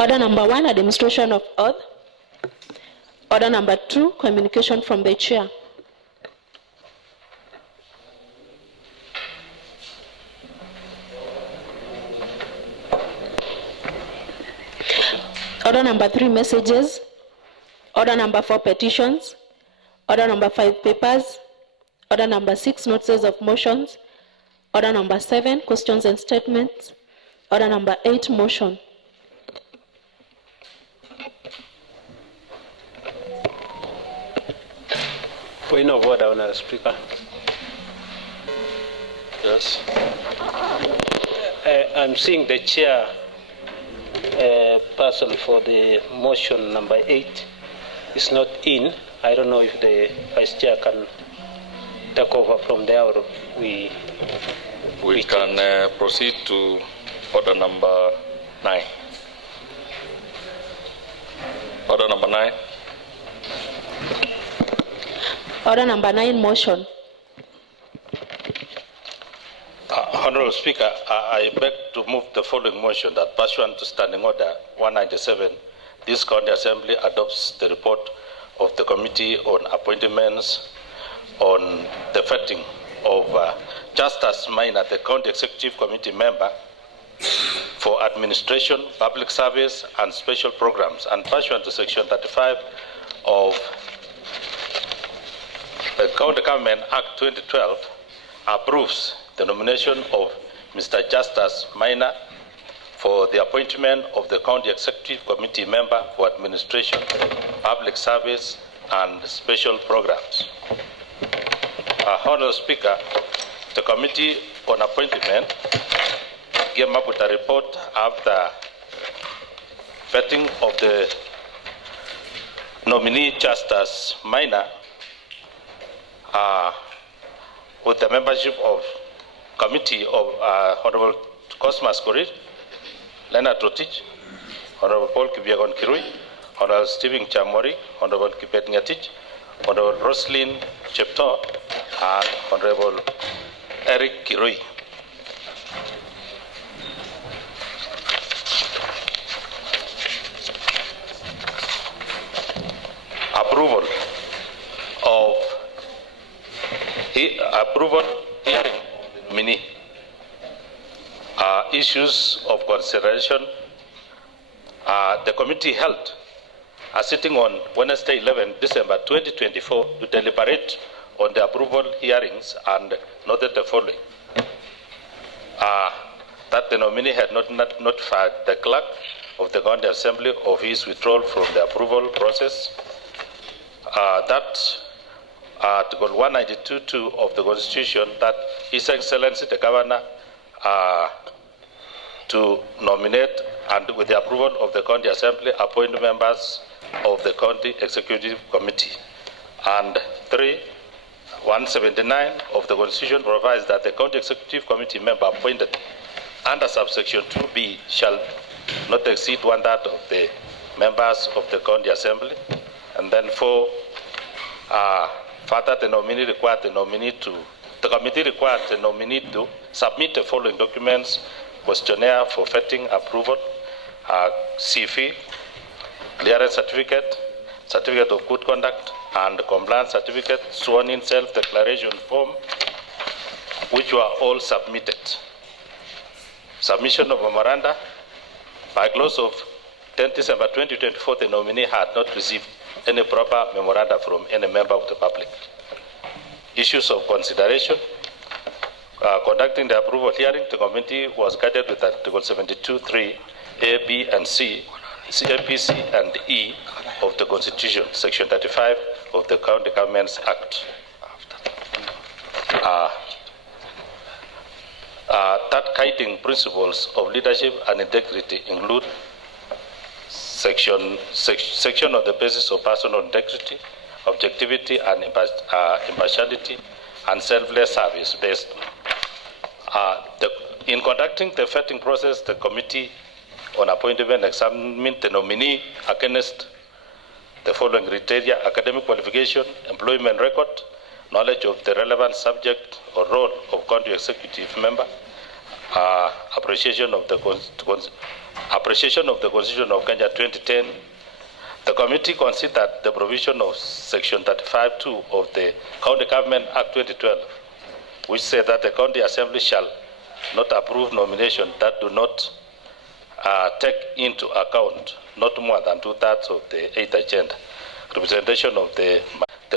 Order number 1, administration of oath. Order number 2, communication from the chair. Order number 3, messages. Order number 4, petitions. Order number 5, papers. Order number 6, notices of motions. Order number 7, questions and statements. Order number 8, motion. Point of order, Honourable Speaker. Yes. I'm seeing the chair person for the motion number 8 is not in. I don't know if the vice chair can take over from there, or we can proceed to order number 9. Order number 9. Order number 9, motion. Honourable Speaker, I beg to move the following motion that pursuant to Standing Order 197, this County Assembly adopts the report of the Committee on Appointments on the vetting of Justice Minor, the County Executive Committee member for Administration, Public Service and Special Programs, and pursuant to Section 35 of the County Government Act 2012, approves the nomination of Mr. Justice Minor for the appointment of the County Executive Committee member for Administration, Public Service and Special Programs. Honourable Speaker, the Committee on Appointment came up with a report after vetting of the nominee Justice Minor with the membership of Committee of Honourable Cosmas Korir, Leonard Rotich, Honourable Paul Kibiagon Kirui, Honourable Stephen Chamori, Honourable Kibet Ngatich, Honourable Roslyn Chepto, and Honourable Eric Kirui. Approval hearing mini issues of consideration. The committee held a sitting on Wednesday, 11 December 2024 to deliberate on the approval hearings and noted the following. That the nominee had not notified the clerk of the County Assembly of his withdrawal from the approval process. That Article 192.2 of the Constitution, that His Excellency the Governor to nominate and with the approval of the County Assembly appoint members of the County Executive Committee. And 179 of the Constitution provides that the County Executive Committee member appointed under subsection 2B shall not exceed 1/3 of the members of the County Assembly. And then further, the committee required the nominee to submit the following documents: questionnaire for vetting approval, CV, clearance certificate, certificate of good conduct, and compliance certificate, sworn in self-declaration form, which were all submitted. Submission of memoranda. By close of 10 December 2024, the nominee had not received any proper memoranda from any member of the public. Issues of consideration. Conducting the approval hearing, the committee was guided with Article 72(3) A, B, and C, CAPC, and E of the Constitution, Section 35 of the County Governments Act. That guiding principles of leadership and integrity include section on the basis of personal integrity, objectivity, and impartiality, and selfless service based. In conducting the vetting process, the Committee on Appointment examined the nominee against the following criteria: academic qualification, employment record, knowledge of the relevant subject or role of county executive member, appreciation of the appreciation of the Constitution of Kenya 2010, the committee considered the provision of Section 35(2) of the County Government Act 2012, which said that the County Assembly shall not approve nominations that do not take into account not more than 2/3 of the 8th agenda representation of the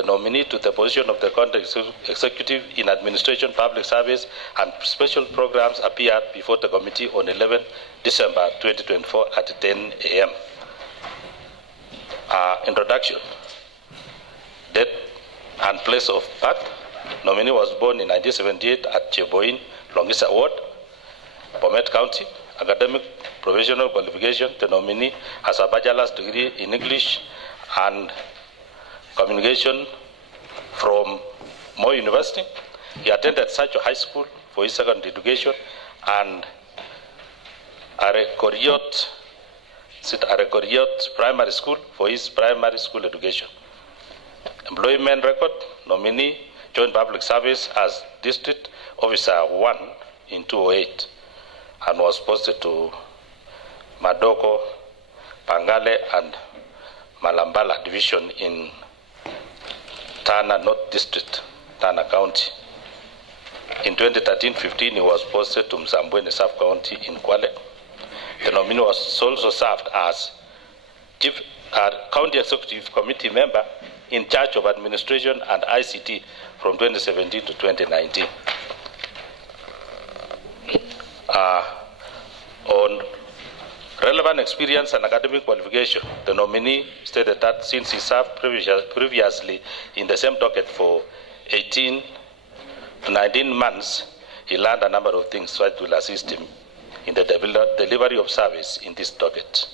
nominee to the position of the county executive in administration, public service, and special programs appeared before the committee on 11 December 2024 at 10 a.m. Introduction. Date and place of birth. Nominee was born in 1978 at Cheboin, Longisa Ward, Bomet County. Academic professional qualification. The nominee has a bachelor's degree in English and communication from Moi University. He attended Sacho High School for his secondary education and Arekoriot Primary School for his primary school education. Employment record. Nominee joined public service as District Officer 1 in 2008 and was posted to Madoko, Pangale, and Malambala Division in Tana North District, Tana County. In 2013-15, he was posted to Mzambweni Sub-County in Kwale. The nominee was also served as County Executive Committee member in charge of administration and ICT from 2017 to 2019. On relevant experience and academic qualification, the nominee stated that since he served previously in the same docket for 18 to 19 months, he learned a number of things that will assist him in the delivery of service in this docket.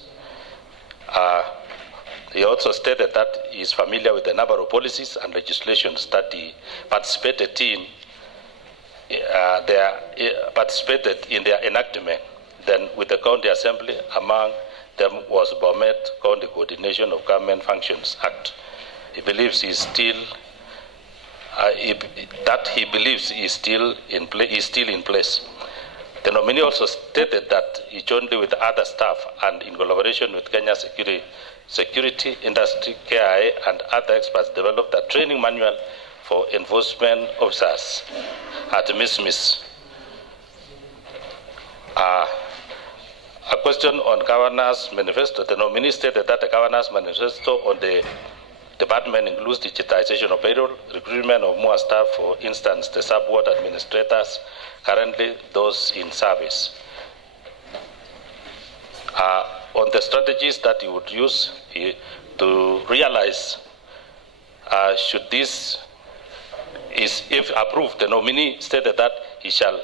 He also stated that he is familiar with a number of policies and legislations that he participated in their enactment. Then with the County Assembly, among them was Bomet County Coordination of Government Functions Act. He believes he is still in place. The nominee also stated that he jointly with other staff and in collaboration with Kenya Security Industry, KIA, and other experts developed a training manual for enforcement officers at MISMIS. A question on Governor's Manifesto. The nominee stated that the Governor's Manifesto on the department includes digitization of payroll, recruitment of more staff, for instance, the sub-ward administrators, currently those in service. On the strategies that he would use to realize should this is, if approved, the nominee stated that he shall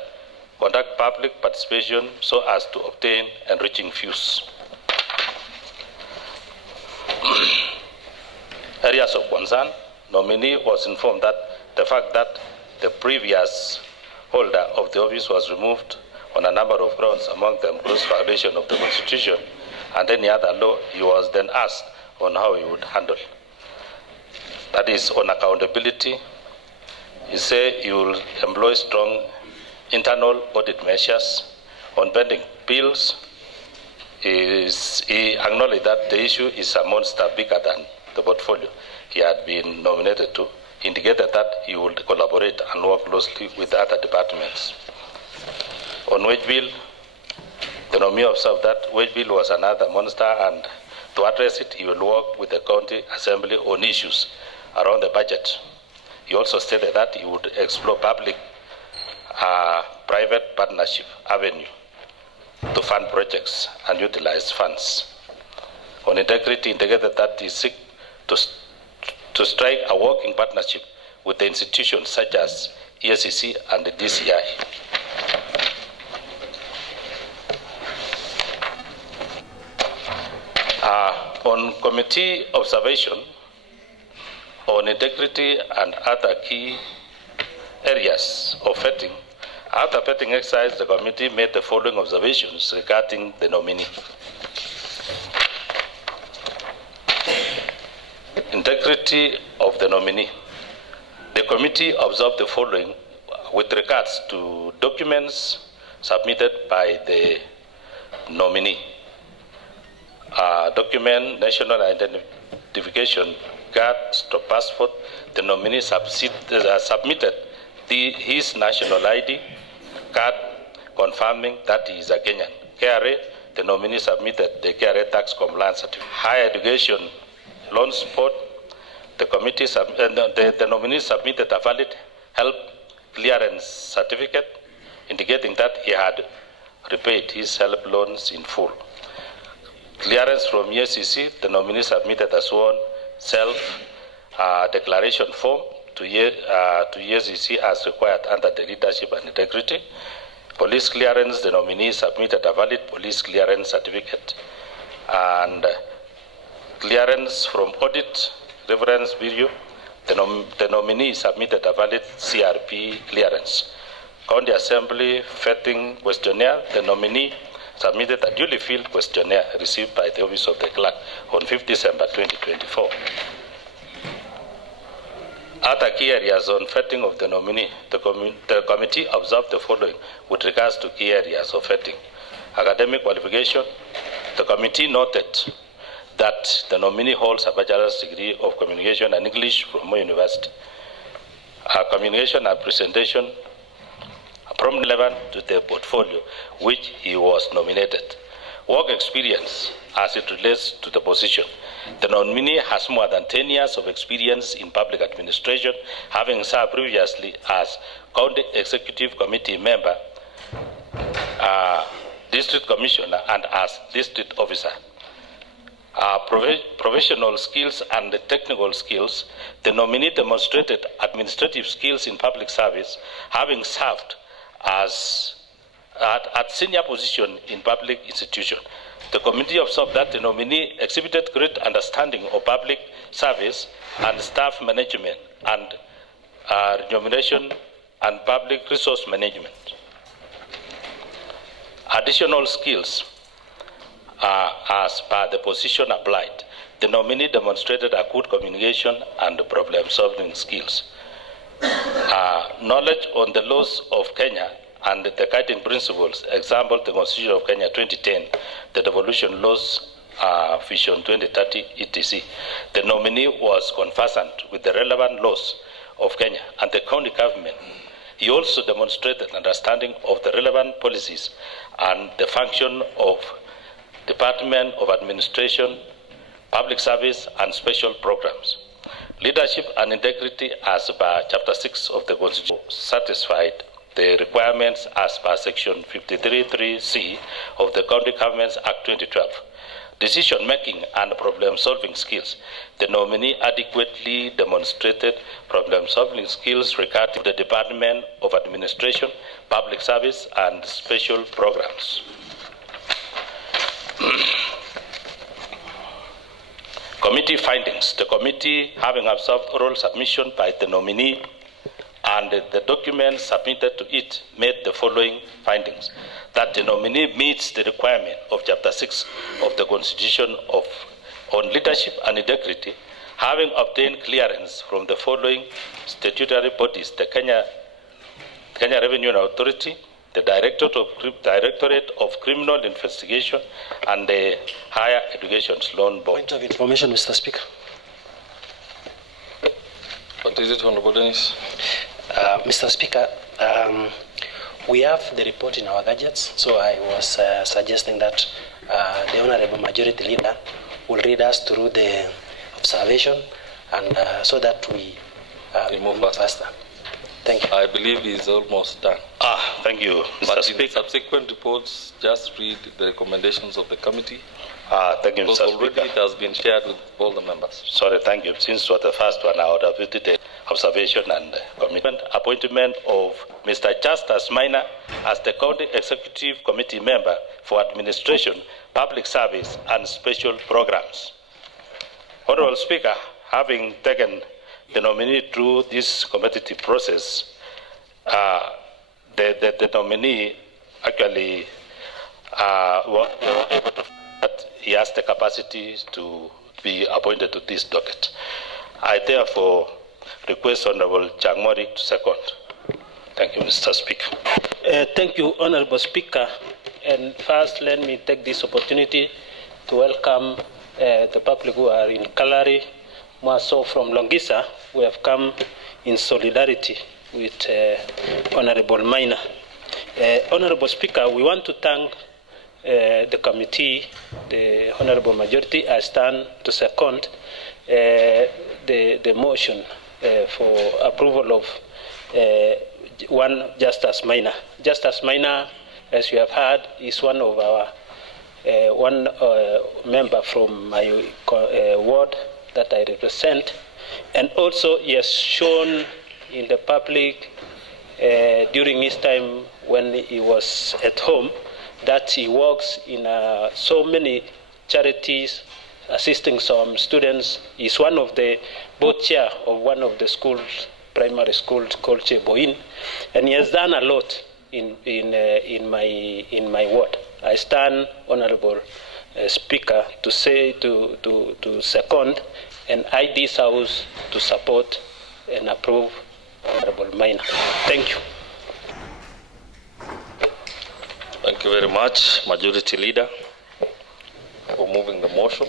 conduct public participation so as to obtain enriching views. Areas of concern. Nominee was informed that the fact that the previous holder of the office was removed on a number of grounds, among them gross violation of the Constitution and any other law, he was then asked on how he would handle. That is on accountability. He said he will employ strong internal audit measures. On pending bills, he acknowledged that the issue is a monster bigger than the portfolio he had been nominated to. He indicated that he would collaborate and work closely with other departments. On wage bill, the nominee observed that wage bill was another monster, and to address it, he will work with the County Assembly on issues around the budget. He also stated that he would explore public-private partnership avenue to fund projects and utilize funds. On integrity, indicated that he seek to strike a working partnership with the institutions such as ESCC and the DCI. On committee observation on integrity and other key areas of vetting, after vetting exercise, the committee made the following observations regarding the nominee. Integrity of the nominee. The committee observed the following with regards to documents submitted by the nominee. document, national identification card, passport. The nominee submitted his national ID card confirming that he is a Kenyan. KRA, the nominee submitted the KRA tax compliance certificate. Higher education loan support, the nominee submitted a valid help clearance certificate indicating that he had repaid his help loans in full. Clearance from EACC, the nominee submitted a sworn self-declaration form to EACC as required under the leadership and integrity. Police clearance, the nominee submitted a valid police clearance certificate. And clearance from audit reference bureau, the nominee submitted a valid CRP clearance. County Assembly vetting questionnaire, the nominee submitted a duly filled questionnaire received by the Office of the Clerk on 5th December 2024. Other key areas on vetting of the nominee, the committee observed the following with regards to key areas of vetting. Academic qualification, the committee noted that the nominee holds a bachelor's degree of communication and English from Moi University. Communication and presentation from relevant to the portfolio which he was nominated. Work experience as it relates to the position. The nominee has more than 10 years of experience in public administration, having served previously as County Executive Committee member, District Commissioner, and as District Officer. Professional skills and technical skills. The nominee demonstrated administrative skills in public service, having served as at senior position in public institution. The committee observed that the nominee exhibited great understanding of public service and staff management and remuneration and public resource management. Additional skills as per the position applied. The nominee demonstrated a good communication and problem-solving skills. Knowledge on the laws of Kenya and the guiding principles, example, the Constitution of Kenya 2010, the devolution laws, Vision 2030, etc. The nominee was conversant with the relevant laws of Kenya and the county government. He also demonstrated understanding of the relevant policies and the function of Department of Administration, Public Service, and special programs. Leadership and integrity as per Chapter 6 of the Constitution satisfied the requirements as per Section 53(3)(c) of the County Governments Act 2012. Decision-making and problem-solving skills. The nominee adequately demonstrated problem-solving skills regarding the Department of Administration, Public Service, and special programs. Committee findings. The committee, having observed oral submission by the nominee and the documents submitted to it, made the following findings: that the nominee meets the requirement of Chapter 6 of the Constitution on leadership and integrity, having obtained clearance from the following statutory bodies: the Kenya Revenue Authority, the Directorate of Criminal Investigation, and the Higher Education Loan Board. Point of information, Mr. Speaker. What is it, Honorable Dennis? Mr. Speaker, we have the report in our gadgets, so I was suggesting that the Honorable Majority Leader will read us through the observation, and so that we move faster. Thank you. I believe he is almost done. Thank you, Mr. But Speaker. in subsequent reports, just read the recommendations of the committee. Thank you, Because Mr. already Speaker. it has been shared with all the members. Sorry, thank you. Since for the first one, I would have put the observation and commitment. Appointment of Mr. Justus Minor as the County Executive Committee member for Administration, Public Service, and Special Programs. Honorable Speaker, having taken the nominee through this competitive process, the nominee actually was able to that he has the capacity to be appointed to this docket. I therefore request Honorable Changmori to second. Thank you, Mr. Speaker. Thank you, Honorable Speaker. And first, let me take this opportunity to welcome the public who are in Kalari, more so from Longisa, we have come in solidarity with Honorable Maina. Honorable Speaker, we want to thank the committee, the Honorable Majority. I stand to second the motion for approval of one Justice Maina. Justice Maina, as you have heard, is one of our member from my ward that I represent, and also he has shown in the public during his time when he was at home that he works in so many charities assisting some students. He's one of the board chair of one of the schools, primary schools called Cheboin, and he has done a lot in my ward. I stand, Honorable Speaker, to say to second and I this House to support and approve Honorable Maina. Thank you. Thank you very much, Majority Leader, for moving the motion,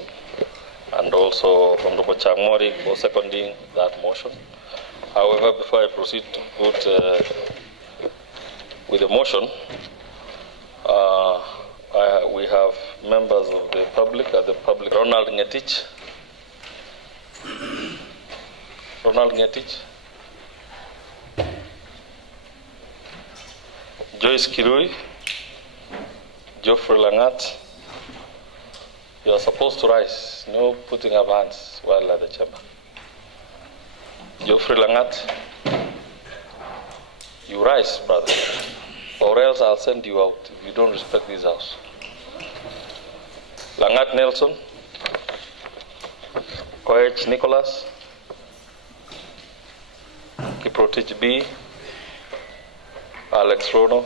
and also Honorable Changmori for seconding that motion. However, before I proceed to put with the motion, we have members of the public at the public. Ronald Ngetich. Ronald Ngetich. Joyce Kirui. Geoffrey Langat. You are supposed to rise. No putting up hands while at the chamber. Geoffrey Langat. You rise, brother, or else I'll send you out if you don't respect this house. Langat Nelson, Koech Nicholas, Kiprotich B, Alex Rono,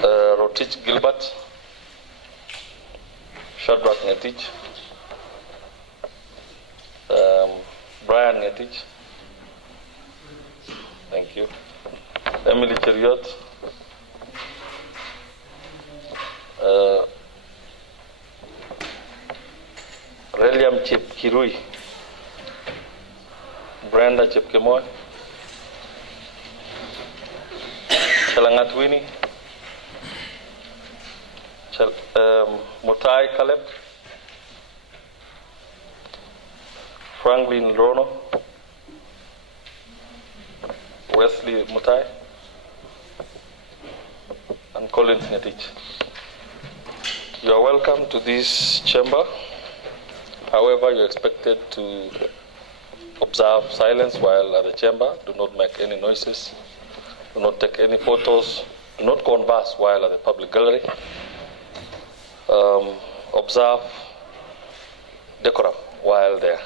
Rotich Gilbert, Shadrach Ngetich, Brian Ngetich. Thank you. Emily Cheriot, Reliam Chepkirui, Brenda Chepkemoy, Chalangat Winnie, Mutai Caleb, Franklin Rono, Wesley Mutai, and Collins Ngetich. You are welcome to this chamber. However, you're expected to observe silence while at the chamber. Do not make any noises. Do not take any photos. Do not converse while at the public gallery. Observe decorum while there.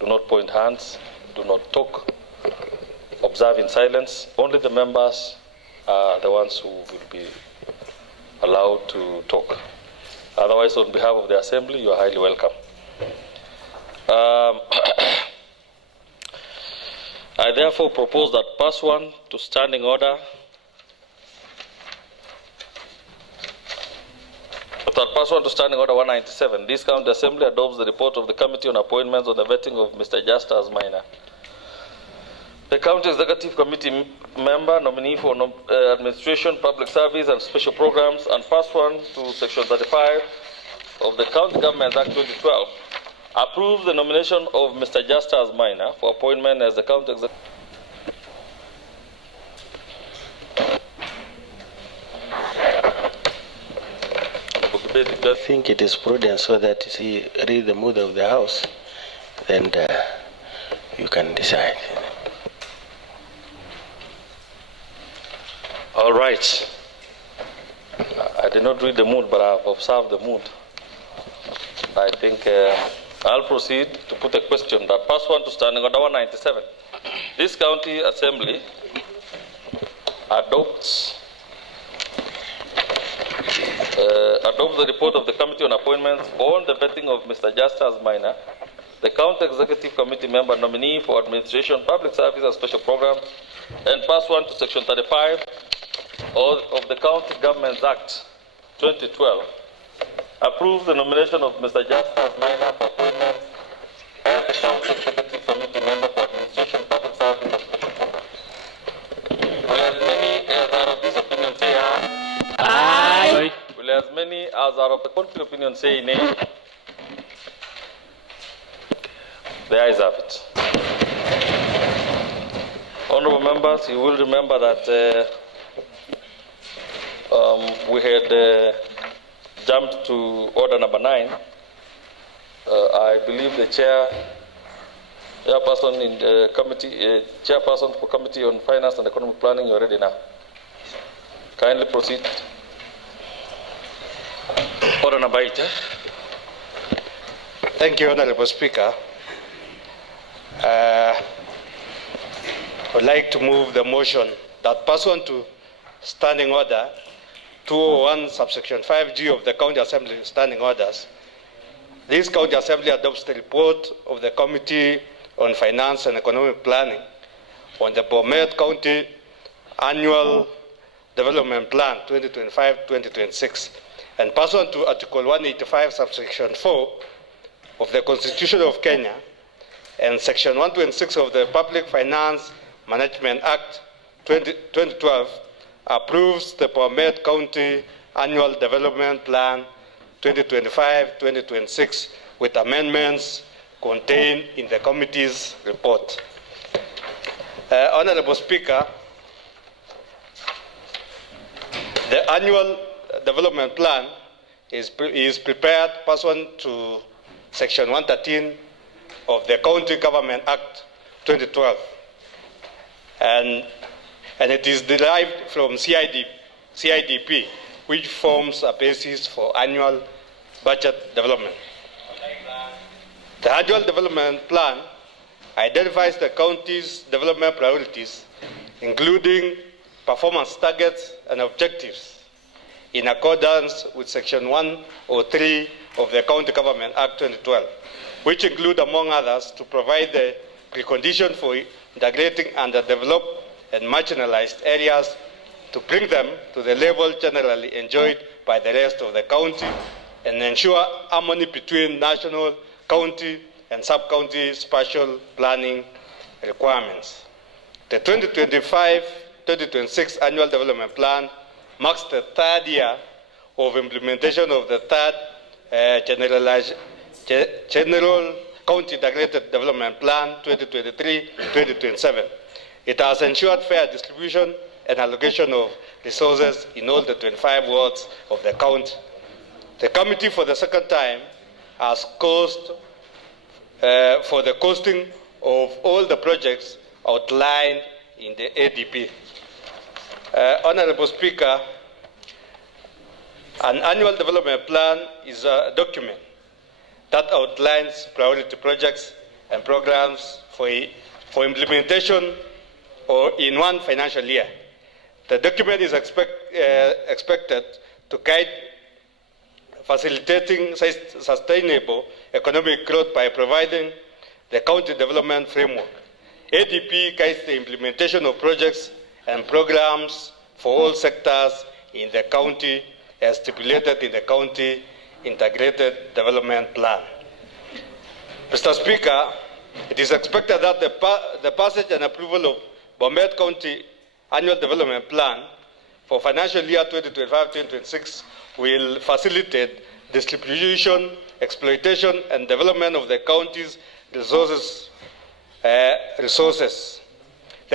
Do not point hands. Do not talk. Observe in silence. Only the members are the ones who will be allowed to talk. Otherwise, on behalf of the Assembly, you are highly welcome. I therefore propose that pursuant to Standing Order, Standing Order 197, this County Assembly adopts the report of the Committee on Appointments on the vetting of Mr. Justus Maina, the County Executive Committee member, nominee for Administration, Public Service and Special Programs, and pursuant to Section 35 of the County Government Act 2012, approves the nomination of Mr. Justus Maina for appointment as the County Executive. I think it is prudent so that he read the mood of the House, then you can decide. All right. I did not read the mood, but I've observed the mood. I think I'll proceed to put a question that pursuant to Standing Order 197, this County Assembly adopts the report of the Committee on Appointments on the vetting of Mr. Justus Maina, the County Executive Committee member nominee for Administration, Public Service and Special Programs, and pursuant to Section 35 of the County Governments Act 2012, approves the nomination of Mr. Justus Minor for appointment as the County Executive Committee member for Administration Public Service. Will as many as are of this opinion say aye? Aye. Will as many as are of the contrary opinion say nay? The ayes have it. Honorable members, you will remember that we had jumped to order number 9. I believe the chairperson in the committee, chairperson for Committee on Finance and Economic Planning, you're ready now. Kindly proceed. Order number 8. Thank you, Honorable Speaker. I would like to move the motion that pursuant to Standing Order 201 subsection 5G of the County Assembly Standing Orders, this County Assembly adopts the report of the Committee on Finance and Economic Planning on the Bomet County Annual Development Plan 2025-2026, and pursuant to Article 185 subsection 4 of the Constitution of Kenya and Section 126 of the Public Finance Management Act 2012, approves the Bomet County Annual Development Plan 2025-2026 with amendments contained in the committee's report. Honorable Speaker, the annual development plan is prepared pursuant to Section 113 of the County Government Act 2012, and it is derived from CIDP, which forms a basis for annual budget development. The annual development plan identifies the county's development priorities, including performance targets and objectives, in accordance with Section 103 of the County Government Act 2012, which include, among others, to provide the precondition for integrating underdeveloped and marginalized areas to bring them to the level generally enjoyed by the rest of the county and ensure harmony between national, county, and sub-county spatial planning requirements. The 2025-2026 Annual Development Plan marks the third year of implementation of the third General County Integrated Development Plan 2023-2027. It has ensured fair distribution and allocation of resources in all the 25 wards of the county. The committee, for the second time, has called for the costing of all the projects outlined in the ADP. Honorable Speaker, an annual development plan is a document that outlines priority projects and programs for implementation or in one financial year. The document is expected to guide facilitating sustainable economic growth by providing the county development framework. ADP guides the implementation of projects and programs for all sectors in the county as stipulated in the County Integrated Development Plan. Mr. Speaker, it is expected that the passage and approval of Bomet County Annual Development Plan for financial year 2025-2026 will facilitate distribution, exploitation, and development of the county's resources. The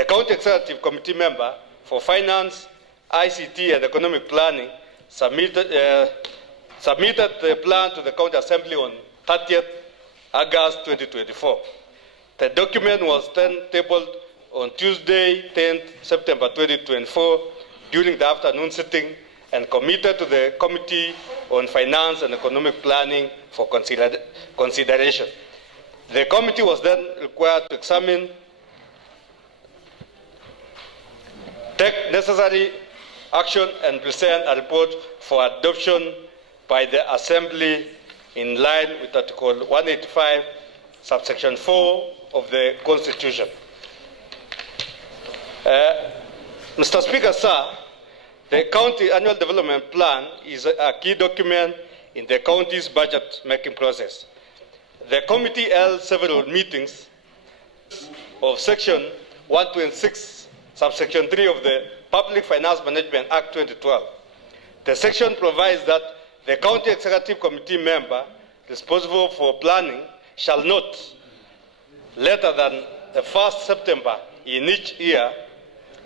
County Executive Committee member for Finance, ICT, and Economic Planning submitted the plan to the County Assembly on 30th August 2024. The document was then tabled on Tuesday, 10th September 2024, during the afternoon sitting and committed to the Committee on Finance and Economic Planning for consideration. The committee was then required to examine, take necessary action, and present a report for adoption by the Assembly in line with Article 185, subsection 4 of the Constitution. Mr. Speaker, sir, the County Annual Development Plan is a key document in the county's budget-making process. The committee held several meetings of Section 126, subsection 3 of the Public Finance Management Act 2012. The section provides that the County Executive Committee member responsible for planning shall not, later than the 1st September in each year,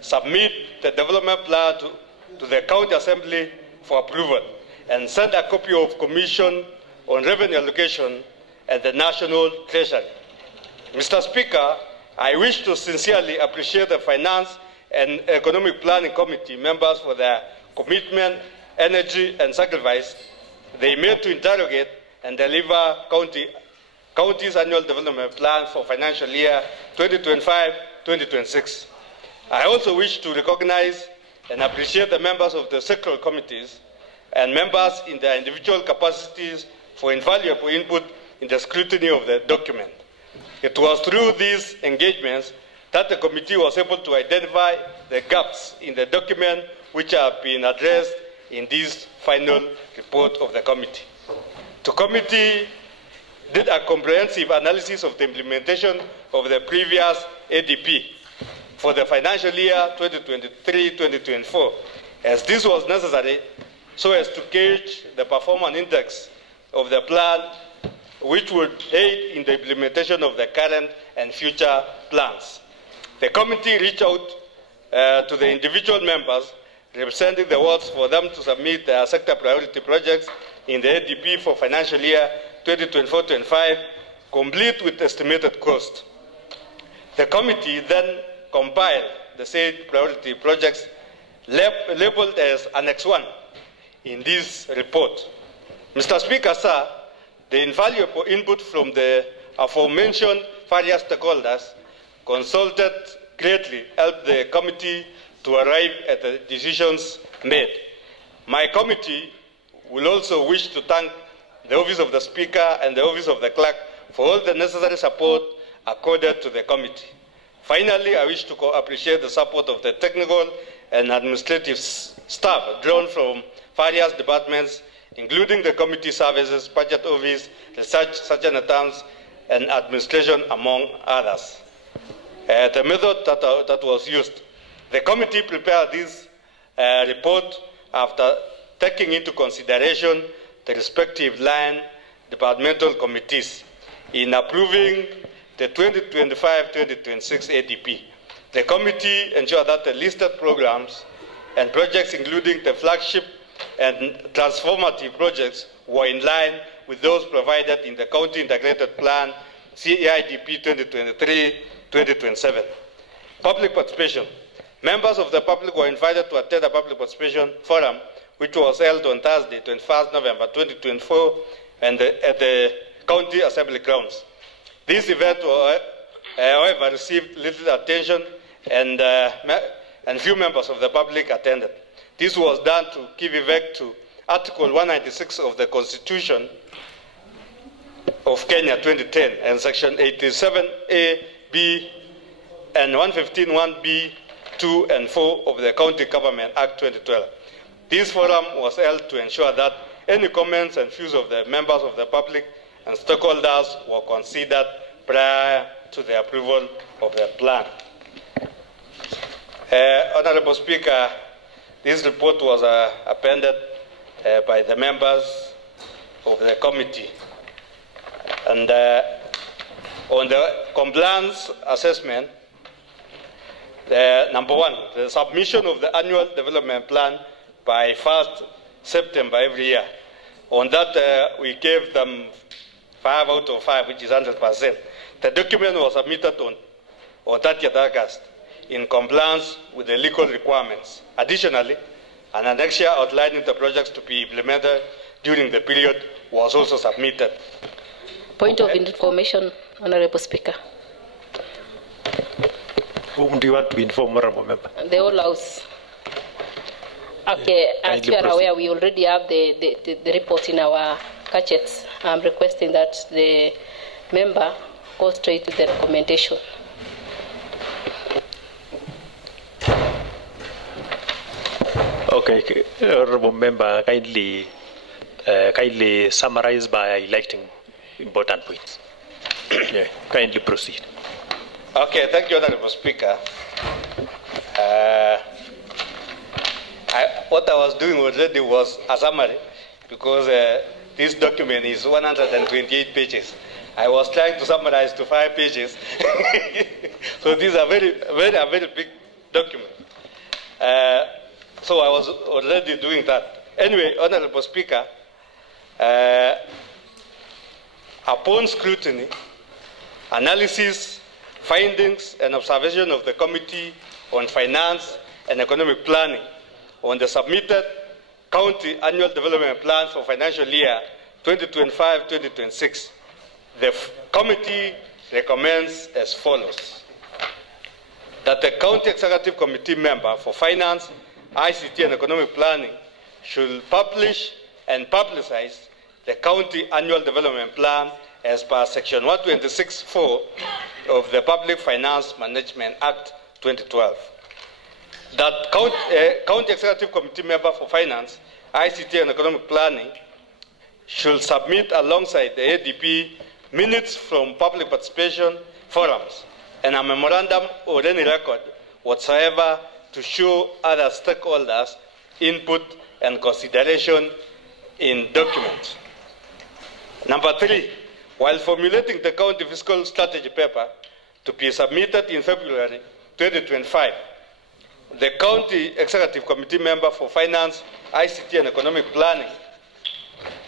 submit the development plan to the County Assembly for approval and send a copy of Commission on Revenue Allocation and the National Treasury. Mr. Speaker, I wish to sincerely appreciate the Finance and Economic Planning Committee members for their commitment, energy, and sacrifice they made to interrogate and deliver County's annual development plan for financial year 2025-2026. I also wish to recognize and appreciate the members of the sectoral committees and members in their individual capacities for invaluable input in the scrutiny of the document. It was through these engagements that the committee was able to identify the gaps in the document which have been addressed in this final report of the committee. The committee did a comprehensive analysis of the implementation of the previous ADP for the financial year 2023-2024, as this was necessary so as to gauge the performance index of the plan, which would aid in the implementation of the current and future plans. The committee reached out to the individual members representing the wards for them to submit their sector priority projects in the ADP for financial year 2024-25, complete with estimated cost. The committee then compiled the said priority projects labeled as Annex 1 in this report. Mr. Speaker, sir, the invaluable input from the aforementioned various stakeholders consulted greatly helped the committee to arrive at the decisions made. My committee will also wish to thank the Office of the Speaker and the Office of the Clerk for all the necessary support accorded to the committee. Finally, I wish to appreciate the support of the technical and administrative staff drawn from various departments, including the committee services, budget office, research, sergeant at arms, and administration, among others. The method that was used. The committee prepared this report after taking into consideration the respective line departmental committees in approving the 2025-2026 ADP. The committee ensured that the listed programs and projects, including the flagship and transformative projects, were in line with those provided in the County Integrated Plan CEIDP 2023-2027. Public participation. Members of the public were invited to attend a public participation forum, which was held on Thursday, 21st November 2024, at the County Assembly grounds. This event, however, received little attention, and few members of the public attended. This was done to give effect to Article 196 of the Constitution of Kenya 2010 and Section 87A, B, and 115(1)(b), 2 and 4 of the County Government Act 2012. This forum was held to ensure that any comments and views of the members of the public and stakeholders were considered prior to the approval of the plan. Honorable Speaker, this report was appended by the members of the committee. And on the compliance assessment, number one, the submission of the annual development plan by 1st September every year. On that, we gave them 5 out of 5, which is 100%. The document was submitted on 30th August in compliance with the legal requirements. Additionally, an annexure outlining the projects to be implemented during the period was also submitted. Point of information, Honorable Speaker. Whom do you want to inform, Honorable Member? The whole House. Okay, as you are aware, we already have the report in our gadgets. I'm requesting that the member go straight to the recommendation. Okay, Honorable Member, kindly kindly summarize by highlighting important points. Yeah, kindly proceed. Okay, thank you, Honorable Speaker. What I was doing already was a summary, because this document is 128 pages. I was trying to summarize to 5 pages. So these are very big document. So I was already doing that. Anyway, Honorable Speaker, upon scrutiny, analysis, findings, and observation of the Committee on Finance and Economic Planning on the submitted County Annual Development Plan for financial year 2025-2026, the committee recommends as follows: that the County Executive Committee member for Finance, ICT, and Economic Planning should publish and publicize the County Annual Development Plan as per Section 126(4) of the Public Finance Management Act 2012. That County Executive Committee member for Finance, ICT, and Economic Planning should submit alongside the ADP minutes from public participation forums and a memorandum or any record whatsoever to show other stakeholders input and consideration in documents. Number 3, while formulating the county fiscal strategy paper to be submitted in February 2025, the County Executive Committee member for Finance, ICT, and Economic Planning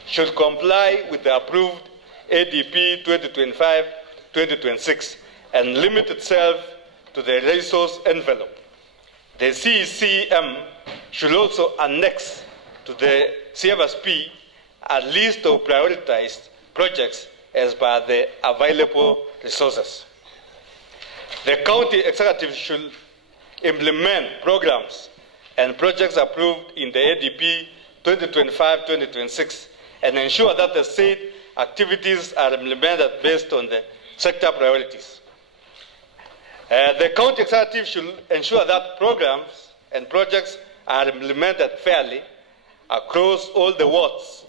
should comply with the approved ADP 2025-2026 and limit itself to the resource envelope. The CECM should also annex to the CFSP a list of prioritized projects as per the available resources. The County Executive should implement programs and projects approved in the ADP 2025-2026 and ensure that the said activities are implemented based on the sector priorities. The County Executive should ensure that programs and projects are implemented fairly across all the wards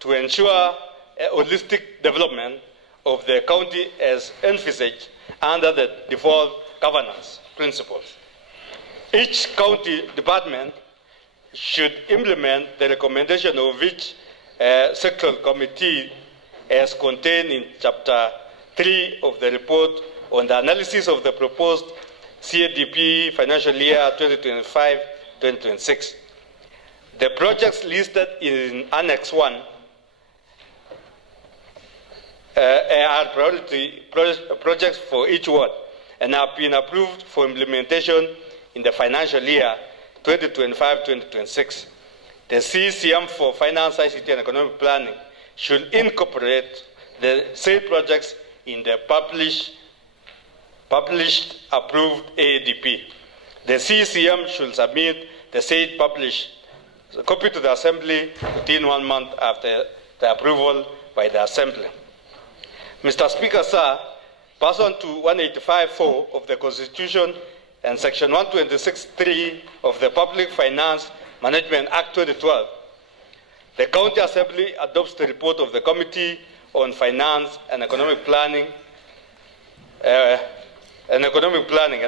to ensure a holistic development of the county as envisaged under the default governance principles. Each county department should implement the recommendation of each sectoral committee as contained in Chapter 3 of the report on the analysis of the proposed CADP financial year 2025-2026. The projects listed in Annex 1 are priority projects for each ward and have been approved for implementation in the financial year 2025-2026. The CCM for Finance, ICT, and Economic Planning should incorporate the said projects in the published approved ADP. The CCM should submit the said published copy to the Assembly within 1 month after the approval by the Assembly. Mr. Speaker, sir, pursuant to 185(4) of the Constitution and Section 126(3) of the Public Finance Management Act 2012, the County Assembly adopts the report of the Committee on Finance and Economic Planning and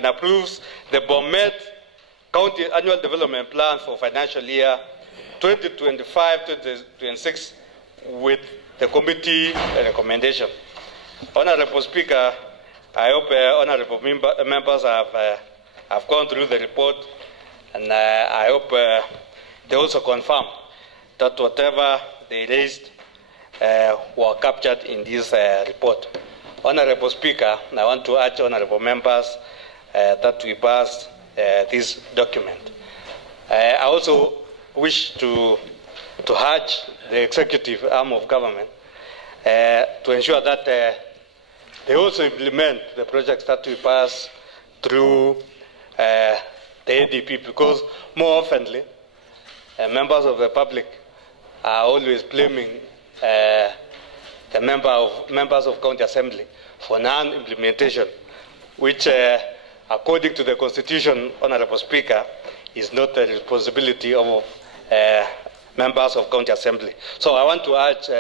approves the Bomet County Annual Development Plan for financial year 2025-2026 with the committee recommendation. Honorable Speaker, I hope honorable members have gone through the report, and I hope they also confirm that whatever they raised were captured in this report. Honorable Speaker, I want to urge honorable members that we pass this document. I also wish to urge the executive arm of government to ensure that they also implement the projects that we pass through the ADP, because more oftenly, members of the public are always blaming the members of county assembly for non-implementation, which, according to the Constitution, Honorable Speaker, is not the responsibility of members of County Assembly. So I want to urge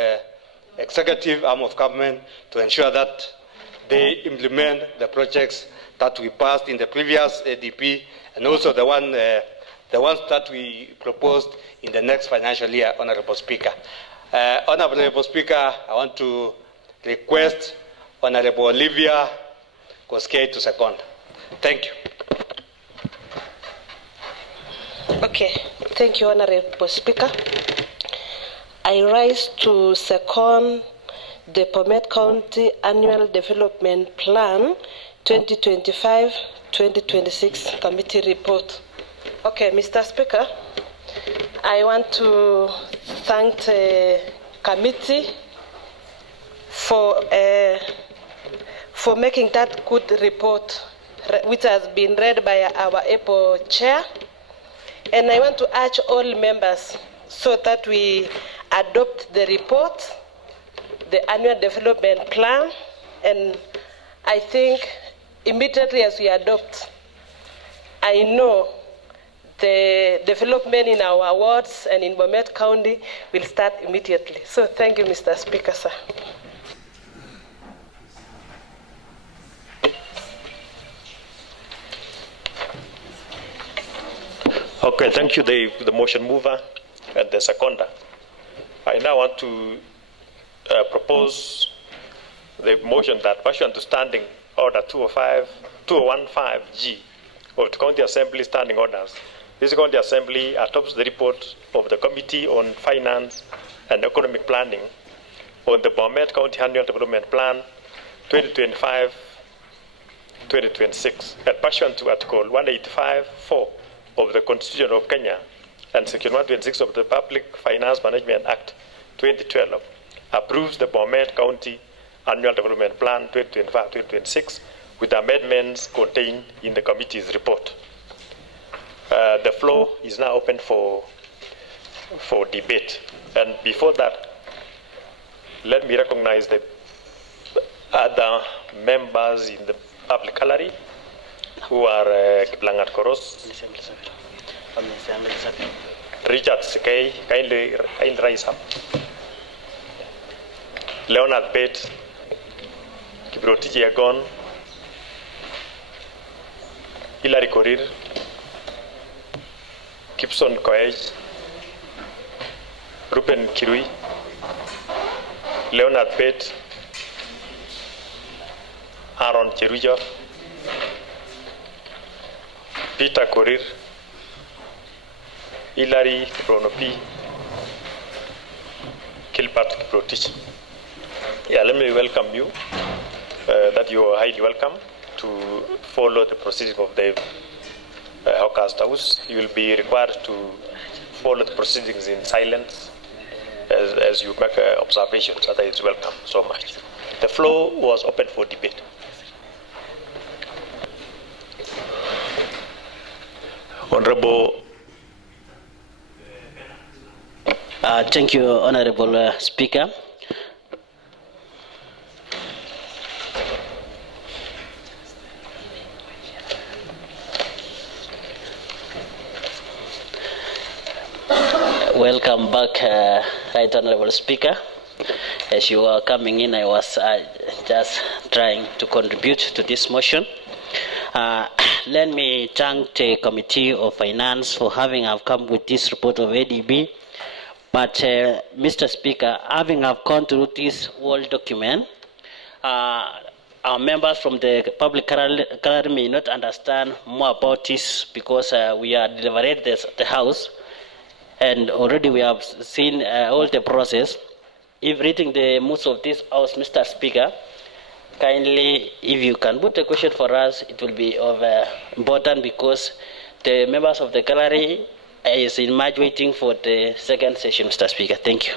executive arm of government to ensure that they implement the projects that we passed in the previous ADP and also the ones that we proposed in the next financial year, Honorable Speaker. Honorable Speaker, I want to request Honorable Olivia Koskei to second. Thank you. Okay, thank you, Honorable Speaker. I rise to second the Bomet County Annual Development Plan 2025-2026 Committee Report. Okay, Mr. Speaker, I want to thank the committee for making that good report, which has been read by our able chair. And I want to urge all members so that we adopt the report, the annual development plan, and I think immediately as we adopt, I know the development in our wards and in Bomet County will start immediately. So thank you, Mr. Speaker, sir. Okay, thank you, the motion mover and the seconder. I now want to propose the motion that pursuant to Standing Order 2015G of the County Assembly Standing Orders, this County Assembly adopts the report of the Committee on Finance and Economic Planning on the Bomet County Annual Development Plan 2025-2026, and pursuant to Article 185(4) of the Constitution of Kenya and Section 126 of the Public Finance Management Act 2012, approves the Bomet County Annual Development Plan 2025-2026 with amendments contained in the committee's report. The floor is now open for debate. And before that, let me recognize the other members in the public gallery who are Kiplangat Koros, Richard Sikei, kindly rise up. Leonard Pate, Kiprotiji Agon, Hilary Korir, Gibson Koech, Ruben Kirui, Leonard Pate, Aaron Cherujo, Peter Korir, Hilary Kipronopi, Kilpat Kiprotich. Yeah, let me welcome you, that you are highly welcome to follow the procedure of the Hawkers House. You will be required to follow the proceedings in silence as you make observations. That is welcome so much. The floor was open for debate. Honorable. Thank you, Honorable Speaker. Welcome back, Right Honorable Speaker. As you were coming in, I was just trying to contribute to this motion. Let me thank the Committee of Finance for having come with this report of ADB. But, Mr. Speaker, having gone through this whole document, our members from the public gallery may not understand more about this because we are deliberating the House, and already we have seen all the process. If reading the most of this House, Mr. Speaker, kindly, if you can put a question for us, it will be of important because the members of the gallery is in much waiting for the second session, Mr. Speaker. Thank you.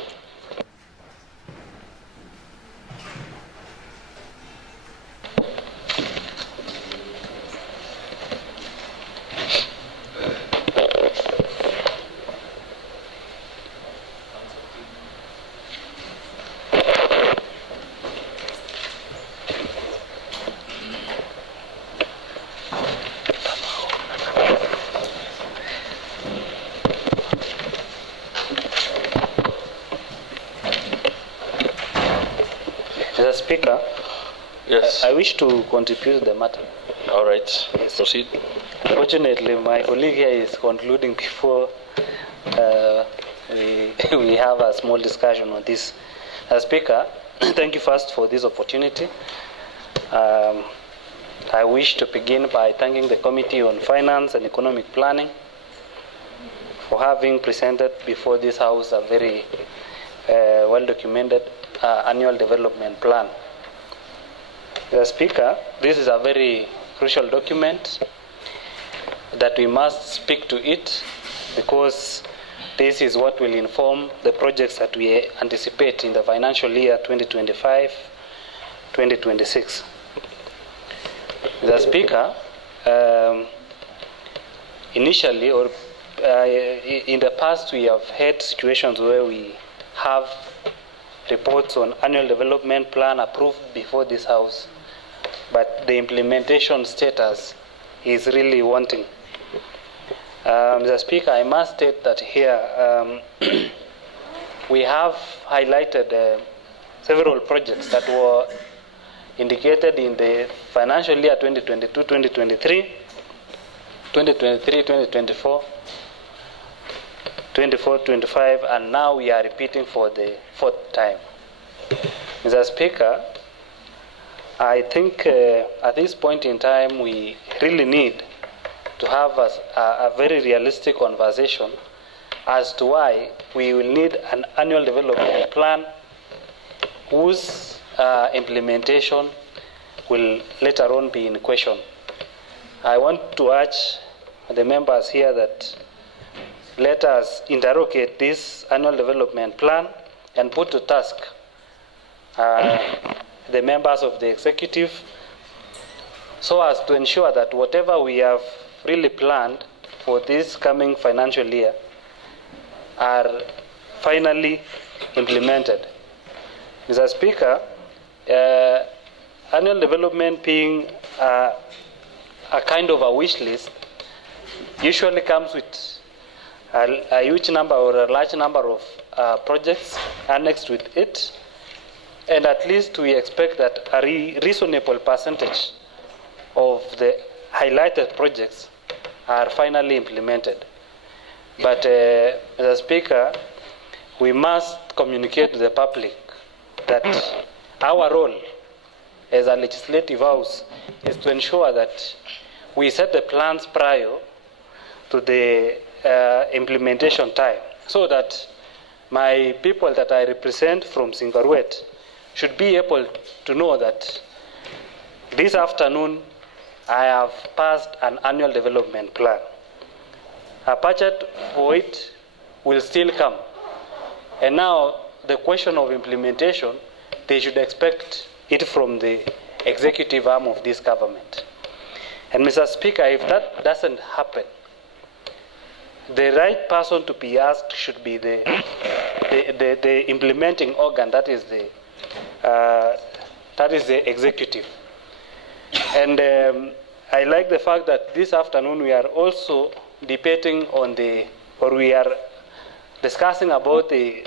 Mr. Speaker, Yes. I wish to contribute the matter. All right. Proceed. Fortunately, my colleague here is concluding before we have a small discussion on this. Speaker, thank you first for this opportunity. I wish to begin by thanking the Committee on Finance and Economic Planning for having presented before this House a very well-documented annual development plan. Mr. Speaker, this is a very crucial document that we must speak to it because this is what will inform the projects that we anticipate in the financial year 2025-2026. Mr. Speaker, initially or in the past we have had situations where we have reports on annual development plan approved before this House, but the implementation status is really wanting. Mr. Speaker, I must state that here we have highlighted several projects that were indicated in the financial year 2022-2023, 2023-2024, 24-25, and now we are repeating for the fourth time. Mr. Speaker, I think at this point in time we really need to have a very realistic conversation as to why we will need an annual development plan whose implementation will later on be in question. I want to urge the members here that let us interrogate this annual development plan and put to task the members of the executive so as to ensure that whatever we have really planned for this coming financial year are finally implemented. Mr. Speaker, annual development being a kind of a wish list usually comes with a huge number or a large number of projects annexed with it, and at least we expect that a reasonable percentage of the highlighted projects are finally implemented. But Mr. Speaker, we must communicate to the public that our role as a legislative house is to ensure that we set the plans prior to the implementation time, so that my people that I represent from Singaruet should be able to know that this afternoon I have passed an annual development plan. A budget for it will still come. And now the question of implementation, they should expect it from the executive arm of this government. And Mr. Speaker, if that doesn't happen, the right person to be asked should be the implementing organ, that is the executive. And I like the fact that this afternoon we are also debating on we are discussing about the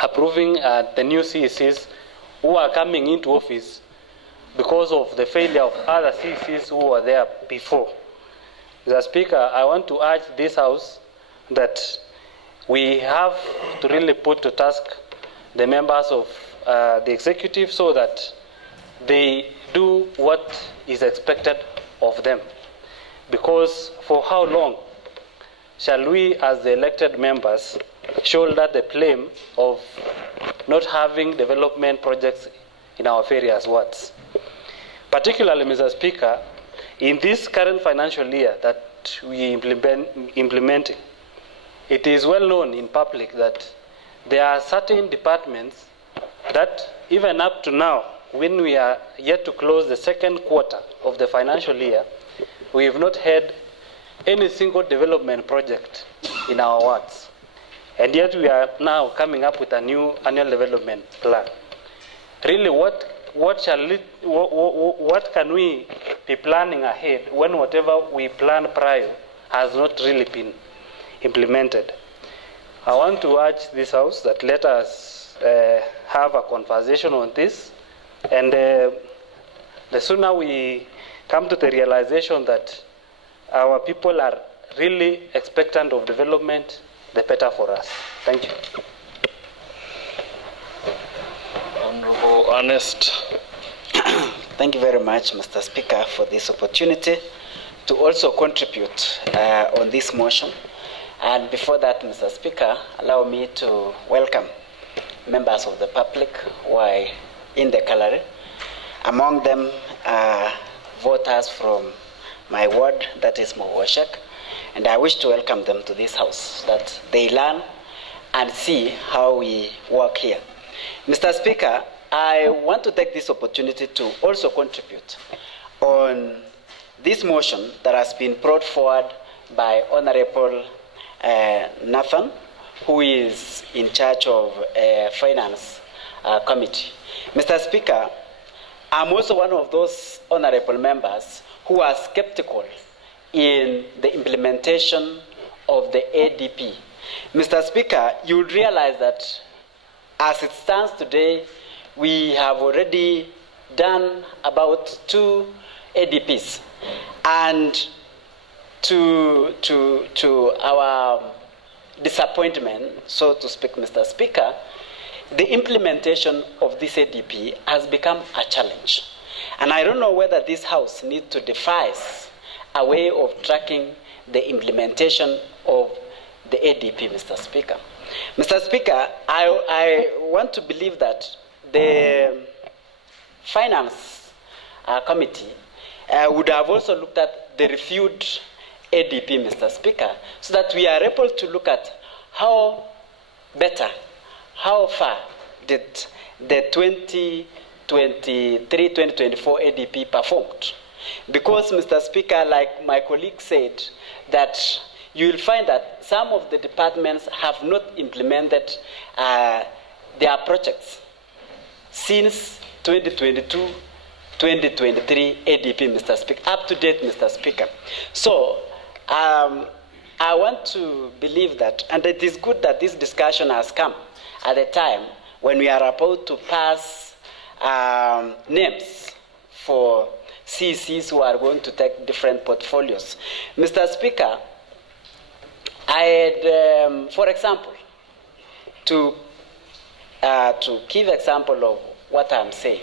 approving the new CECs who are coming into office because of the failure of other CECs who were there before. Mr. Speaker, I want to urge this House that we have to really put to task the members of the executive so that they do what is expected of them. Because for how long shall we as the elected members shoulder the blame of not having development projects in our various wards? Particularly, Mr. Speaker, in this current financial year that we implementing, it is well known in public that there are certain departments that even up to now, when we are yet to close the second quarter of the financial year, we have not had any single development project in our wards. And yet we are now coming up with a new annual development plan. Really, what can we be planning ahead when whatever we planned prior has not really been implemented? I want to urge this House that let us have a conversation on this. And the sooner we come to the realization that our people are really expectant of development, the better for us. Thank you. Honorable Ernest. Thank you very much, Mr. Speaker, for this opportunity to also contribute on this motion. And before that, Mr. Speaker, allow me to welcome members of the public who are in the gallery. Among them are voters from my ward, that is Mogoshek, and I wish to welcome them to this house so that they learn and see how we work here. Mr. Speaker, I want to take this opportunity to also contribute on this motion that has been brought forward by Honorable Nathan, who is in charge of Finance Committee. Mr. Speaker, I'm also one of those honorable members who are skeptical in the implementation of the ADP. Mr. Speaker, you'll realize that as it stands today, we have already done about 2 ADPs. And to our disappointment, so to speak, Mr. Speaker, the implementation of this ADP has become a challenge. And I don't know whether this House needs to devise a way of tracking the implementation of the ADP, Mr. Speaker. Mr. Speaker, I want to believe that the Finance Committee would have also looked at the reviewed ADP, Mr. Speaker, so that we are able to look at how far did the 2023-2024 ADP performed. Because, Mr. Speaker, like my colleague said, that you will find that some of the departments have not implemented their projects since 2022-2023 ADP, Mr. Speaker, up to date, Mr. Speaker. So I want to believe that, and it is good that this discussion has come at a time when we are about to pass names for CCs who are going to take different portfolios. Mr. Speaker, I had, for example, to give example of what I'm saying,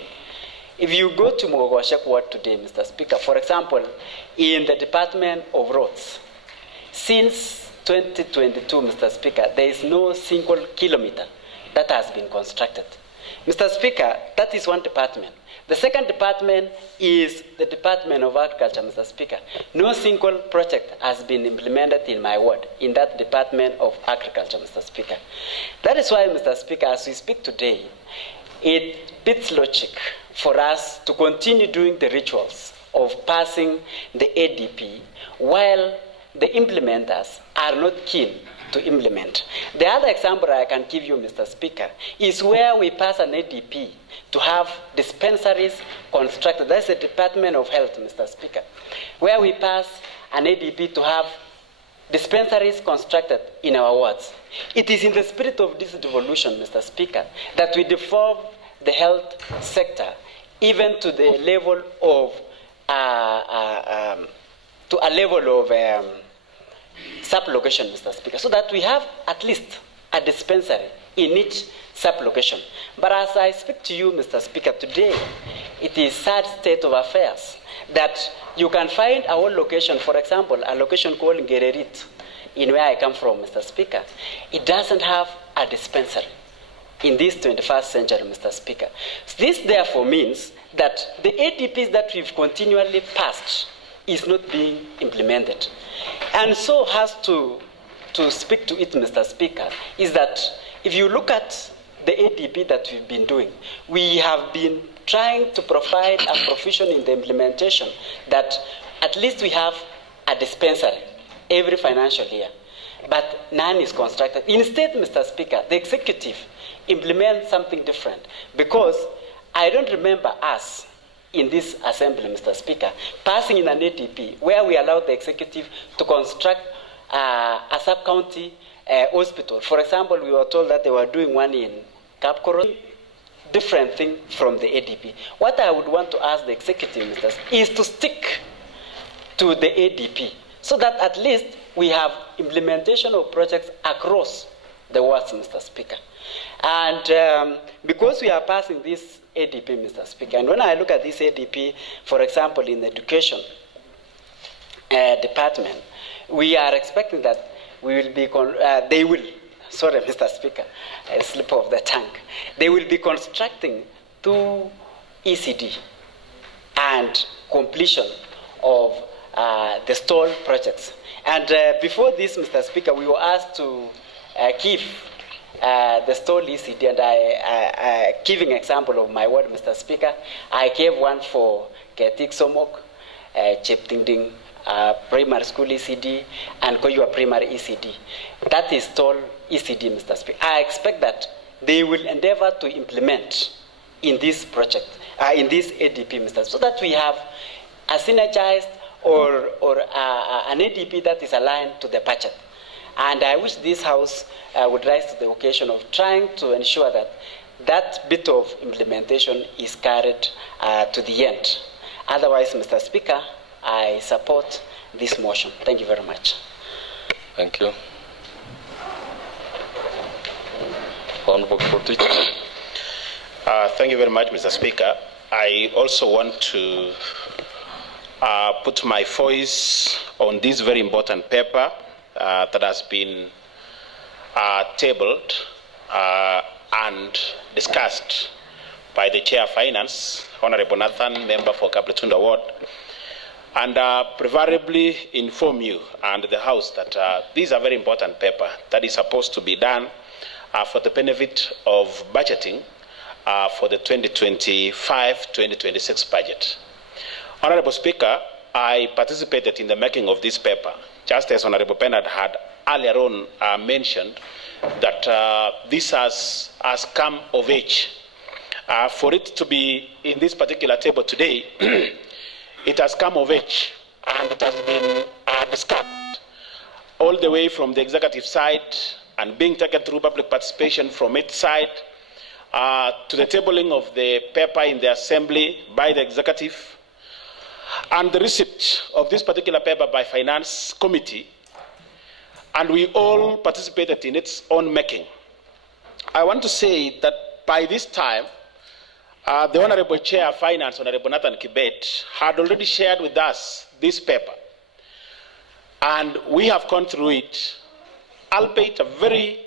if you go to Mogoshek Ward today, Mr. Speaker, for example, in the Department of Roads, since 2022, Mr. Speaker, there is no single kilometer that has been constructed. Mr. Speaker, that is one department. The second department is the Department of Agriculture, Mr. Speaker. No single project has been implemented in my ward, in that Department of Agriculture, Mr. Speaker. That is why, Mr. Speaker, as we speak today, it beats logic for us to continue doing the rituals of passing the ADP while the implementers are not keen to implement. The other example I can give you, Mr. Speaker, is where we pass an ADP to have dispensaries constructed. That's the Department of Health, Mr. Speaker, where we pass an ADP to have dispensaries constructed in our wards. It is in the spirit of this devolution, Mr. Speaker, that we devolve the health sector even to the level of sub-location, Mr. Speaker, so that we have at least a dispensary in each sub-location. But as I speak to you, Mr. Speaker, today, it is sad state of affairs that you can find a whole location, for example, a location called Ngererit, in where I come from, Mr. Speaker. It doesn't have a dispensary in this 21st century, Mr. Speaker. This, therefore, means that the ADPs that we've continually passed is not being implemented. And so has to speak to it, Mr. Speaker, is that if you look at the ADP that we've been doing, we have been trying to provide a provision in the implementation that at least we have a dispensary every financial year, but none is constructed. Instead, Mr. Speaker, the executive implements something different, because I don't remember us in this assembly, Mr. Speaker, passing in an ADP where we allowed the executive to construct a sub-county hospital. For example, we were told that they were doing one in Kapkoro different thing from the ADP. What I would want to ask the executive, Mr. Speaker, is to stick to the ADP so that at least we have implementation of projects across the wards, Mr. Speaker. And because we are passing this ADP, Mr. Speaker, and when I look at this ADP, for example, in the education department, we are expecting that we will be, sorry, Mr. Speaker, a slip of the tongue. They will be constructing 2 ECD and completion of the stall projects. And before this, Mr. Speaker, we were asked to give the stall ECD, and I giving example of my word, Mr. Speaker, I gave one for Ketik Somok, Cheptingding primary school ECD, and Koyua primary ECD. That is stall ECD, Mr. Speaker. I expect that they will endeavor to implement in this project, in this ADP, Mr. Speaker, so that we have a synergized or an ADP that is aligned to the budget. And I wish this House would rise to the occasion of trying to ensure that that bit of implementation is carried to the end. Otherwise, Mr. Speaker, I support this motion. Thank you very much. Thank you. Honorable Protich. Thank you very much, Mr. Speaker. I also want to put my voice on this very important paper that has been tabled and discussed by the Chair of Finance, Honorable Nathan, member for Kapletunda Ward, and preferably inform you and the House that this is a very important paper that is supposed to be done for the benefit of budgeting for the 2025-2026 budget. Honorable Speaker, I participated in the making of this paper, just as Honorable Bernard had earlier on mentioned that this has come of age. For it to be in this particular table today, it has come of age, and it has been discussed all the way from the executive side and being taken through public participation from its side to the tabling of the paper in the Assembly by the executive, and the receipt of this particular paper by Finance Committee, and we all participated in its own making. I want to say that by this time, the Honorable Chair of Finance, Honorable Nathan Kibet, had already shared with us this paper, and we have gone through it, albeit a very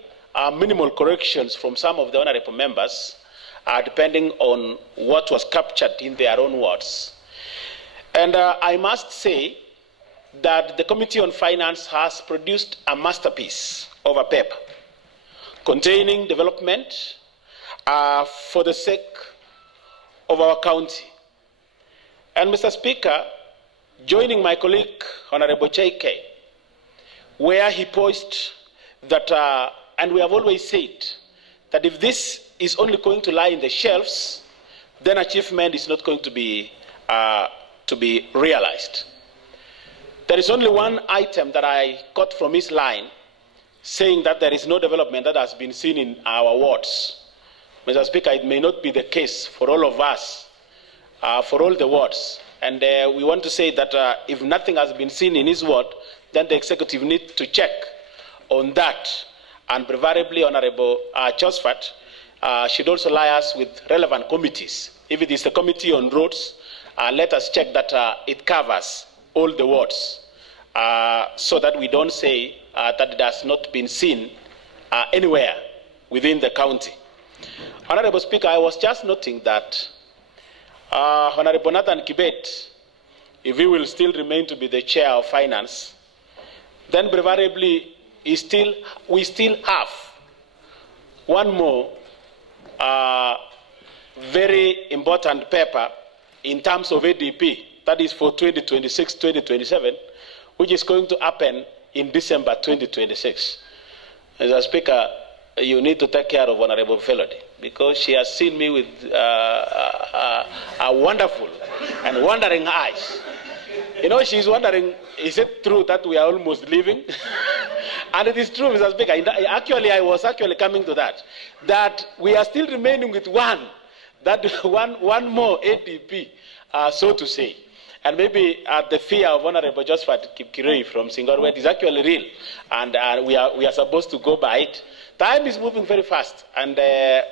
minimal corrections from some of the honorable members, depending on what was captured in their own words. And I must say that the Committee on Finance has produced a masterpiece of a paper containing development for the sake of our county. And Mr. Speaker, joining my colleague, Honorable JK, where he posed that, and we have always said, that if this is only going to lie in the shelves, then achievement is not going to be realized. There is only one item that I got from his line, saying that there is no development that has been seen in our wards. Mr. Speaker, it may not be the case for all of us, for all the wards. And we want to say that if nothing has been seen in his ward, then the executive needs to check on that. And preferably, Honorable Josephat should also liaise with relevant committees. If it is the Committee on Roads, let us check that it covers all the wards, so that we don't say that it has not been seen anywhere within the county. Honorable Speaker, I was just noting that Honorable Nathan Kibet, if he will still remain to be the Chair of Finance, then preferably we still have one more very important paper in terms of ADP, that is for 2026-2027, which is going to happen in December 2026. Mr. Speaker, you need to take care of Honorable Felody, because she has seen me with a wonderful and wondering eyes. You know, she's wondering, is it true that we are almost leaving? And it is true, Mr. Speaker. Actually, I was coming to that we are still remaining with one that one more ADP, so to say. And maybe the fear of Honorable Josephat Kipkirui from Singapore is actually real, and we are supposed to go by it. Time is moving very fast, and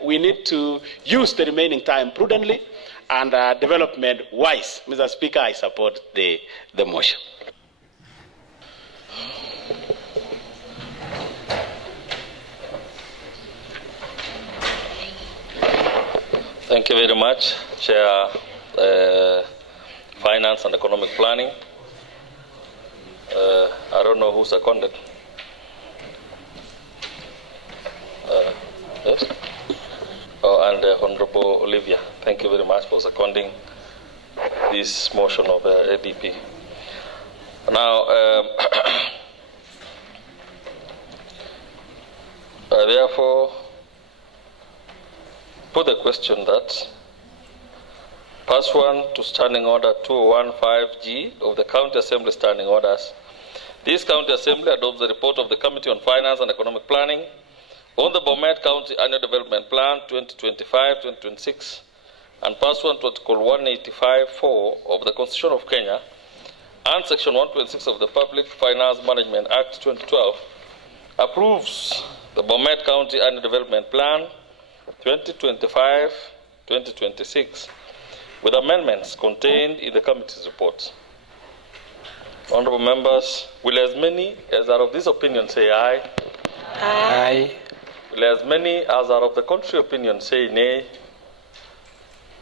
we need to use the remaining time prudently and development-wise. Mr. Speaker, I support the motion. Thank you very much, Chair. Finance and Economic Planning. I don't know who seconded. Yes? Oh, and Honorable Olivia, thank you very much for seconding this motion of ADP. Now, I therefore put the question that pursuant to Standing Order 2015G of the County Assembly Standing Orders, this County Assembly adopts the report of the Committee on Finance and Economic Planning on the Bomet County Annual Development Plan 2025-2026, and pursuant to Article 185(4) of the Constitution of Kenya and Section 126 of the Public Finance Management Act 2012, approves the Bomet County Annual Development Plan 2025-2026 with amendments contained in the committee's report. Honorable members, will as many as are of this opinion say aye? Aye. Will as many as are of the contrary opinion say nay?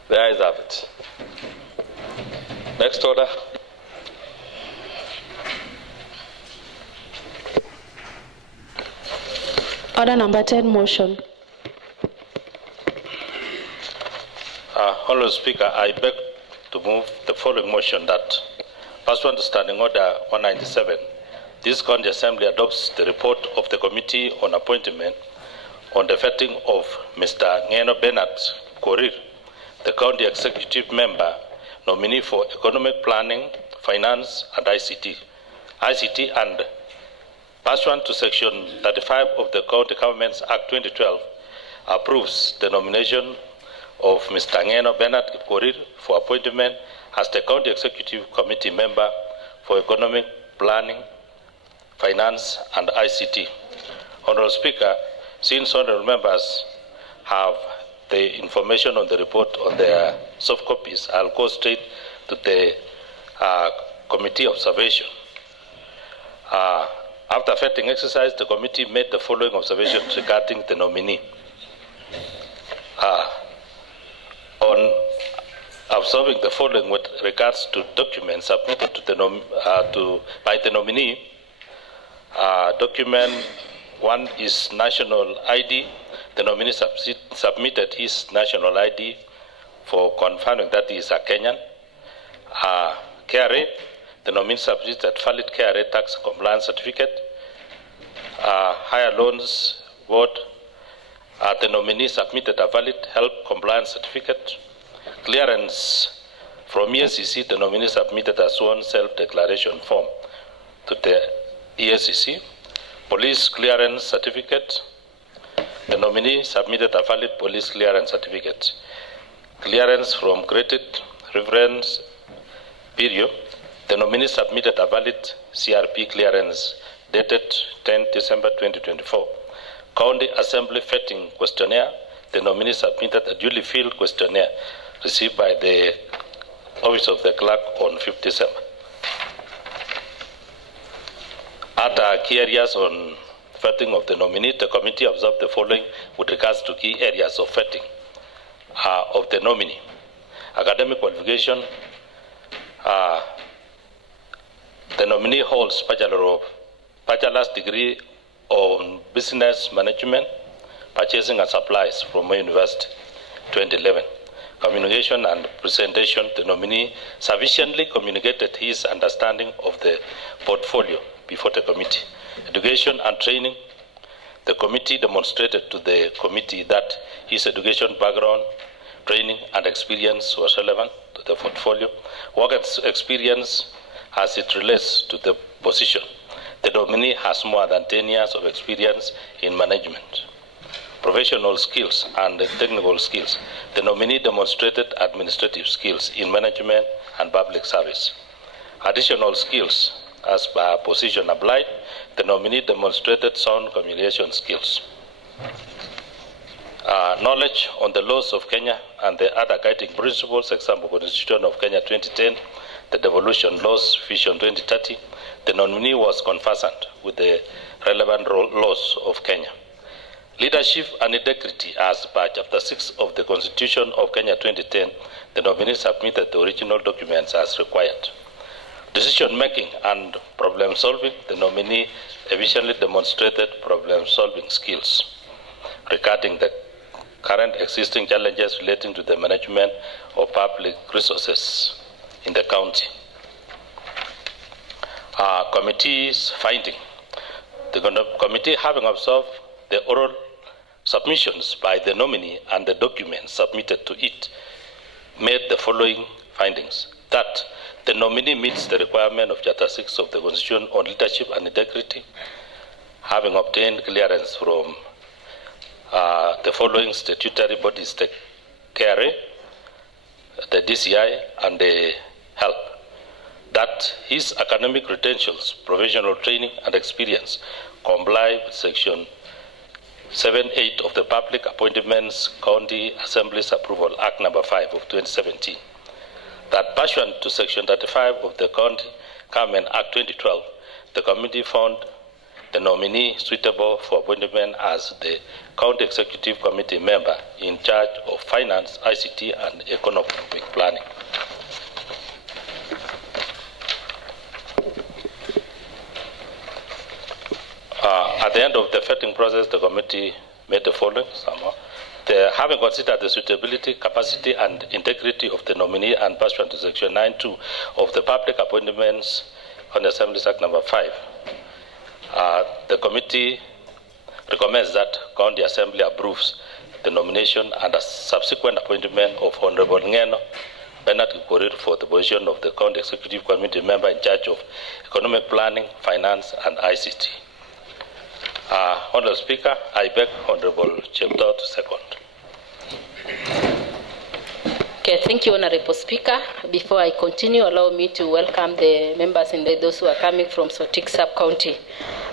The ayes have it. Next order. Order number 10, motion. Honourable Speaker, I beg to move the following motion that, pursuant to Standing Order 197, this County Assembly adopts the report of the Committee on Appointment on the vetting of Mr. Ngeno Bernard Korir, the County Executive Member, nominee for Economic Planning, Finance and ICT, and pursuant to Section 35 of the County Governments Act 2012, approves the nomination of Mr. Ngeno Bernard Korir for appointment as the County Executive Committee Member for Economic Planning, Finance and ICT. Honourable Speaker, since honourable members have the information on the report on their soft copies, I'll go straight to the committee observation. After vetting exercise, the committee made the following observations regarding the nominee. On observing the following with regards to documents submitted to by the nominee, document 1 is national ID. The nominee submitted his national ID for confirming that he is a Kenyan. KRA, the nominee submitted valid KRA tax compliance certificate. Higher loans board, the nominee submitted a valid health compliance certificate. Clearance from ESCC, the nominee submitted a sworn self-declaration form to the ESCC. Police clearance certificate, the nominee submitted a valid police clearance certificate. Clearance from graded reference bureau, the nominee submitted a valid CRP clearance dated 10 December 2024. County Assembly vetting questionnaire, the nominee submitted a duly filled questionnaire received by the Office of the Clerk on 5th December. Other key areas on vetting of the nominee, the committee observed the following with regards to key areas of vetting of the nominee. Academic qualification, the nominee holds bachelor's degree on business management, purchasing and supplies from my university, 2011. Communication and presentation, the nominee sufficiently communicated his understanding of the portfolio before the committee. Education and training, the committee demonstrated to the committee that his education background, training and experience was relevant to the portfolio. Work experience as it relates to the position. The nominee has more than 10 years of experience in management. professional skills and technical skills. The nominee demonstrated administrative skills in management and public service. Additional skills, as per position applied, the nominee demonstrated sound communication skills. Knowledge on the laws of Kenya and the other guiding principles, example, Constitution of Kenya 2010, the Devolution Laws, Vision 2030, the nominee was conversant with the relevant laws of Kenya. Leadership and integrity, as per Chapter 6 of the Constitution of Kenya 2010, the nominee submitted the original documents as required. Decision-making and problem-solving, the nominee efficiently demonstrated problem-solving skills. Regarding the current existing challenges relating to the management of public resources in the county. Committee's finding. The committee, having observed the oral submissions by the nominee and the documents submitted to it, made the following findings: that the nominee meets the requirement of Chapter 6 of the Constitution on leadership and integrity, having obtained clearance from the following statutory bodies: the KRA, the DCI, and the HELP. That his academic credentials, professional training, and experience comply with Section 7(8) of the Public Appointments County Assemblies Approval Act No. 5 of 2017. That pursuant to Section 35 of the County Government Act 2012, the committee found the nominee suitable for appointment as the County Executive Committee member in charge of finance, ICT, and economic planning. At the end of the vetting process, the committee made the following summary. Having considered the suitability, capacity, and integrity of the nominee and pursuant to Section 9(2) of the Public Appointments on the Assemblies Act No. 5, the committee recommends that County Assembly approves the nomination and a subsequent appointment of Honorable Ngeno Bernard Kikorir for the position of the County Executive Committee member in charge of economic planning, finance, and ICT. Honorable Speaker, I beg Honorable Cheptoo to second. Okay, thank you, Honorable Speaker. Before I continue, allow me to welcome the members and those who are coming from Sotik Sub-County.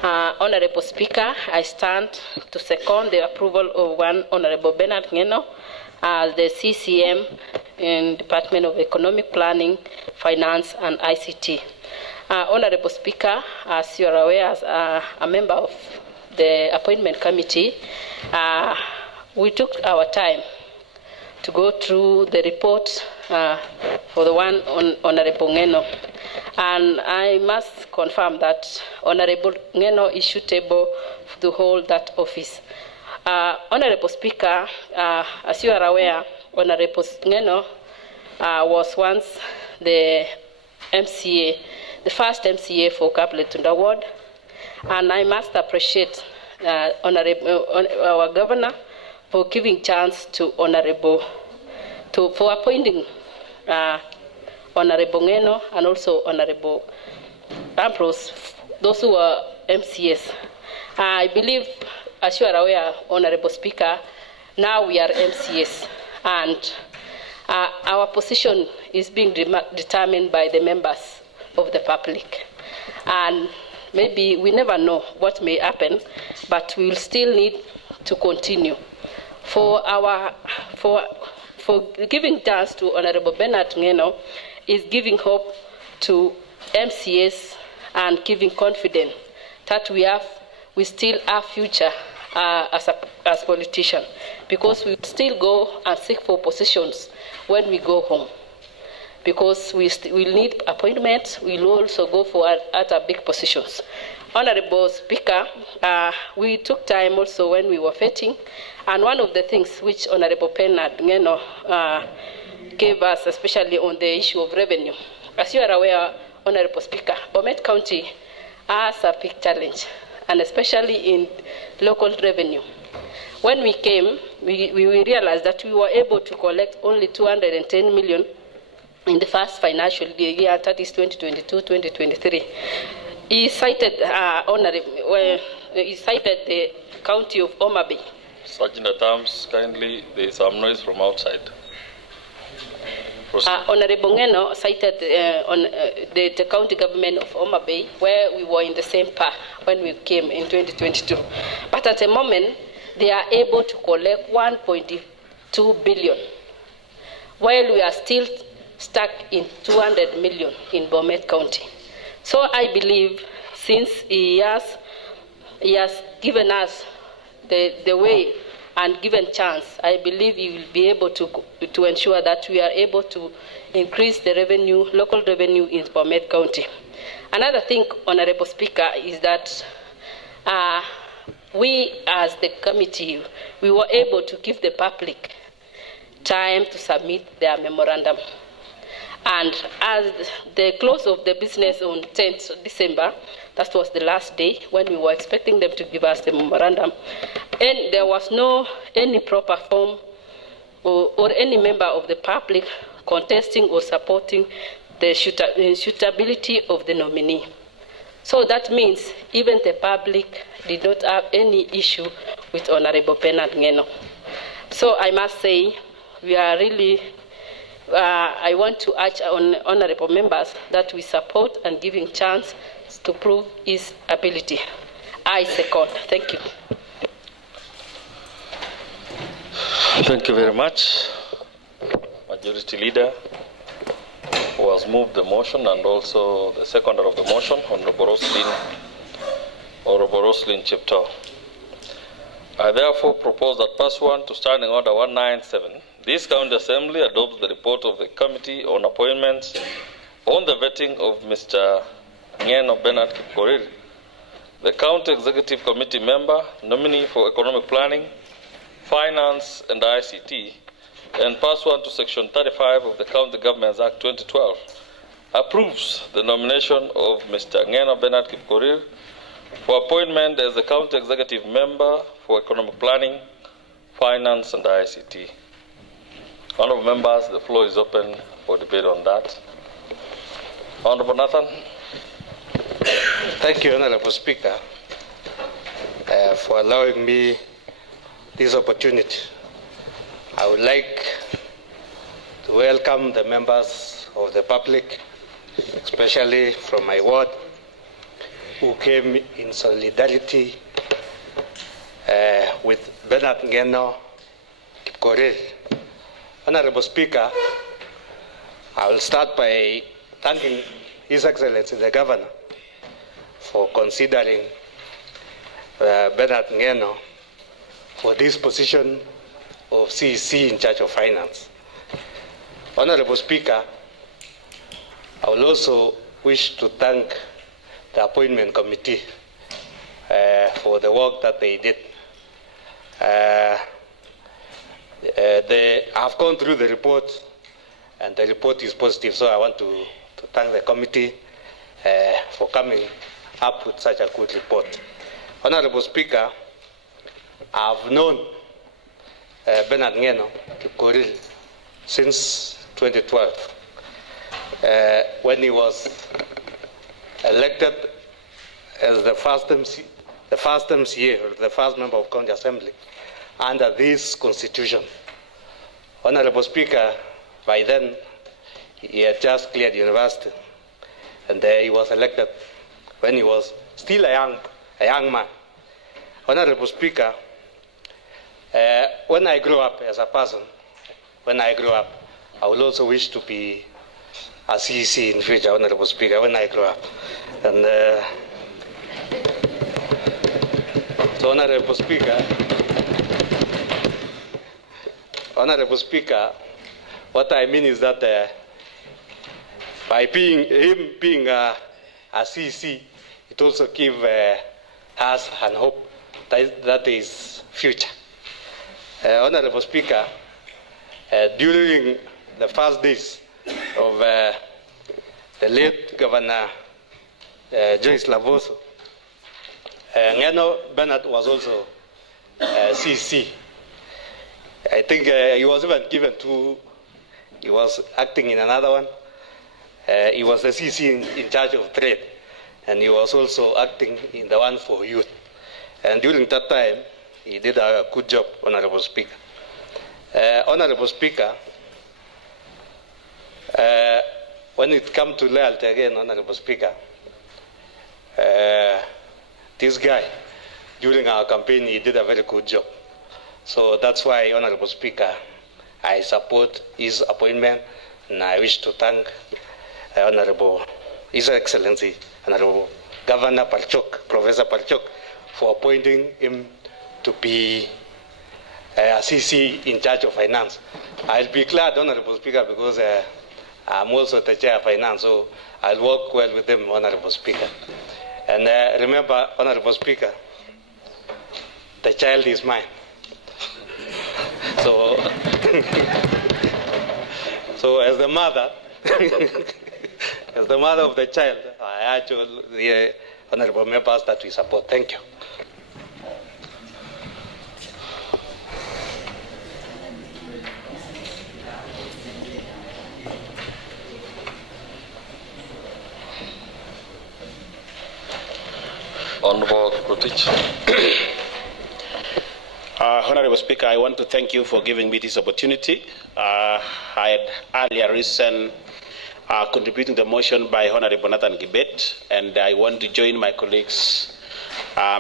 Honorable Speaker, I stand to second the approval of one Honorable Bernard Ngeno as the CCM in Department of Economic Planning, Finance, and ICT. Honorable Speaker, as you are aware, as a member of the appointment committee, we took our time to go through the report for the one on Honorable Ngeno. And I must confirm that Honorable Ngeno is suitable to hold that office. Honorable Speaker, as you are aware, Honorable Ngeno was once the MCA, the first MCA for Kapletunda Ward. And I must appreciate our governor for giving chance to for appointing Honorable Ngeno and also Honorable Ambrose, those who are MCS. I believe, as you are aware, Honorable Speaker, now we are MCS, and our position is being determined by the members of the public. And maybe we never know what may happen, but we will still need to continue. For giving chance to Honorable Bernard Ngeno is giving hope to MCS and giving confidence that we still have future as politicians, because we still go and seek for positions when we go home. Because we'll need appointments, we'll also go for other big positions. Honorable Speaker, we took time also when we were vetting, and one of the things which Honorable Bernard Ngeno gave us, especially on the issue of revenue. As you are aware, Honorable Speaker, Bomet County has a big challenge, and especially in local revenue. When we came, we realized that we were able to collect only 210 million in the first financial year, that is 2022-2023. He cited the county of Homa Bay Sergeant at Arms, kindly, there is some noise from outside. Honorable Ngeno cited on the county government of Homa Bay, where we were in the same path when we came in 2022. But at the moment, they are able to collect 1.2 billion, while we are still stuck in 200 million in Bomet County. So I believe, since he has given us the way and given chance, I believe he will be able to ensure that we are able to increase the revenue, local revenue in Bomet County. Another thing, Honorable Speaker, is that we as the committee, we were able to give the public time to submit their memorandum. And as the close of the business on 10th December, that was the last day when we were expecting them to give us the memorandum, and there was any proper form or any member of the public contesting or supporting the suitability of the nominee. So that means even the public did not have any issue with Honorable Bernard Ngeno. So I must say, we are really, I want to urge on honorable members that we support and give him chance to prove his ability. I second. Thank you. Thank you very much. Majority Leader, who has moved the motion, and also the seconder of the motion, Honorable Roslyn Cheptoo. I therefore propose that pursuant to Standing Order 197, this County Assembly adopts the report of the Committee on Appointments on the vetting of Mr. Ngeno Bernard Kipkorir, the County Executive Committee member, nominee for Economic Planning, Finance and ICT, and pursuant to Section 35 of the County Governments Act 2012, approves the nomination of Mr. Ngeno Bernard Kipkorir for appointment as the County Executive Member for Economic Planning, Finance and ICT. Honourable members, the floor is open for debate on that. Honourable Nathan. Thank you, Honourable Speaker, for allowing me this opportunity. I would like to welcome the members of the public, especially from my ward, who came in solidarity with Bernard Ngeno Kipkorir. Honourable Speaker, I will start by thanking His Excellency the Governor for considering Bernard Ngeno for this position of CEC in charge of finance. Honourable Speaker, I will also wish to thank the appointment committee for the work that they did. They have gone through the report, and the report is positive, so I want to thank the committee for coming up with such a good report. Honourable Speaker, I have known Bernard Ngeno Kipkorir since 2012, when he was elected as the first MCA, or the first member of County Assembly, under this constitution. Honourable Speaker, by then he had just cleared university, and he was elected when he was still a young man. Honourable Speaker, when I grow up as a person, I will also wish to be a CEC in future, Honourable Speaker, when I grow up. And so, Honourable Speaker, what I mean is that by him being a CEC, it also gives us an hope that is future. Honourable Speaker, during the first days of the late Governor Joyce Lavoso, Ngeno Bernard was also CC. I think he was even given two. He was acting in another one. He was the CC in charge of trade, and he was also acting in the one for youth. And during that time, he did a good job, Honorable Speaker. Honorable Speaker, when it comes to loyalty again, Honorable Speaker, this guy, during our campaign, he did a very good job. So that's why, Honorable Speaker, I support his appointment, and I wish to thank His Excellency, Honorable Governor Parchok, Professor Parchok, for appointing him to be a CC in charge of finance. I'll be glad, Honorable Speaker, because I'm also the chair of finance, so I'll work well with him, Honorable Speaker. And remember, Honorable Speaker, the child is mine. So, so as the mother, as the mother of the child, I urge all the honorable members that we support. Thank you. Honorable Rotich. Honorable Speaker, I want to thank you for giving me this opportunity. I had earlier recent contributing the motion by Honorable Nathan Gibet, and I want to join my colleagues,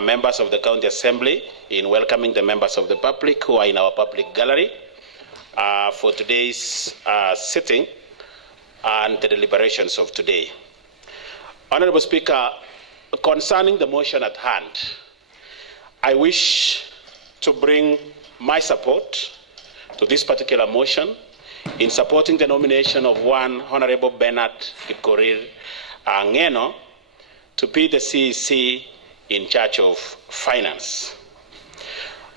members of the County Assembly, in welcoming the members of the public who are in our public gallery for today's sitting and the deliberations of today. Honorable Speaker, concerning the motion at hand, I wish to bring my support to this particular motion in supporting the nomination of one Honorable Bernard Kipkorir Ngeno to be the CEC in charge of finance.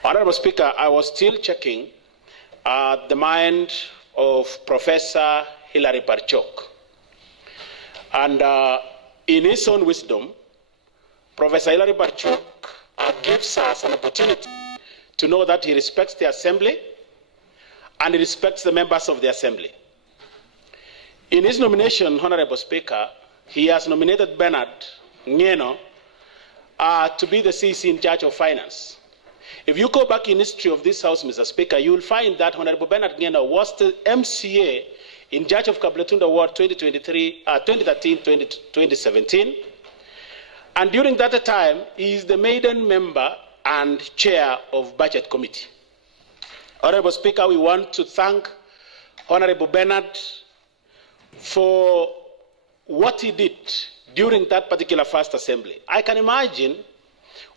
Honorable Speaker, I was still checking the mind of Professor Hilary Parchok. And in his own wisdom, Professor Hilary Parchok gives us an opportunity to know that he respects the Assembly and he respects the members of the Assembly. In his nomination, Honorable Speaker, he has nominated Bernard Ngeno to be the CC in charge of finance. If you go back in history of this House, Mr. Speaker, you will find that Honorable Bernard Ngeno was the MCA in charge of Kabletunda Ward 2013-2017. And during that time, he is the maiden member and chair of Budget Committee. Honorable Speaker, we want to thank Honorable Bernard for what he did during that particular first assembly. I can imagine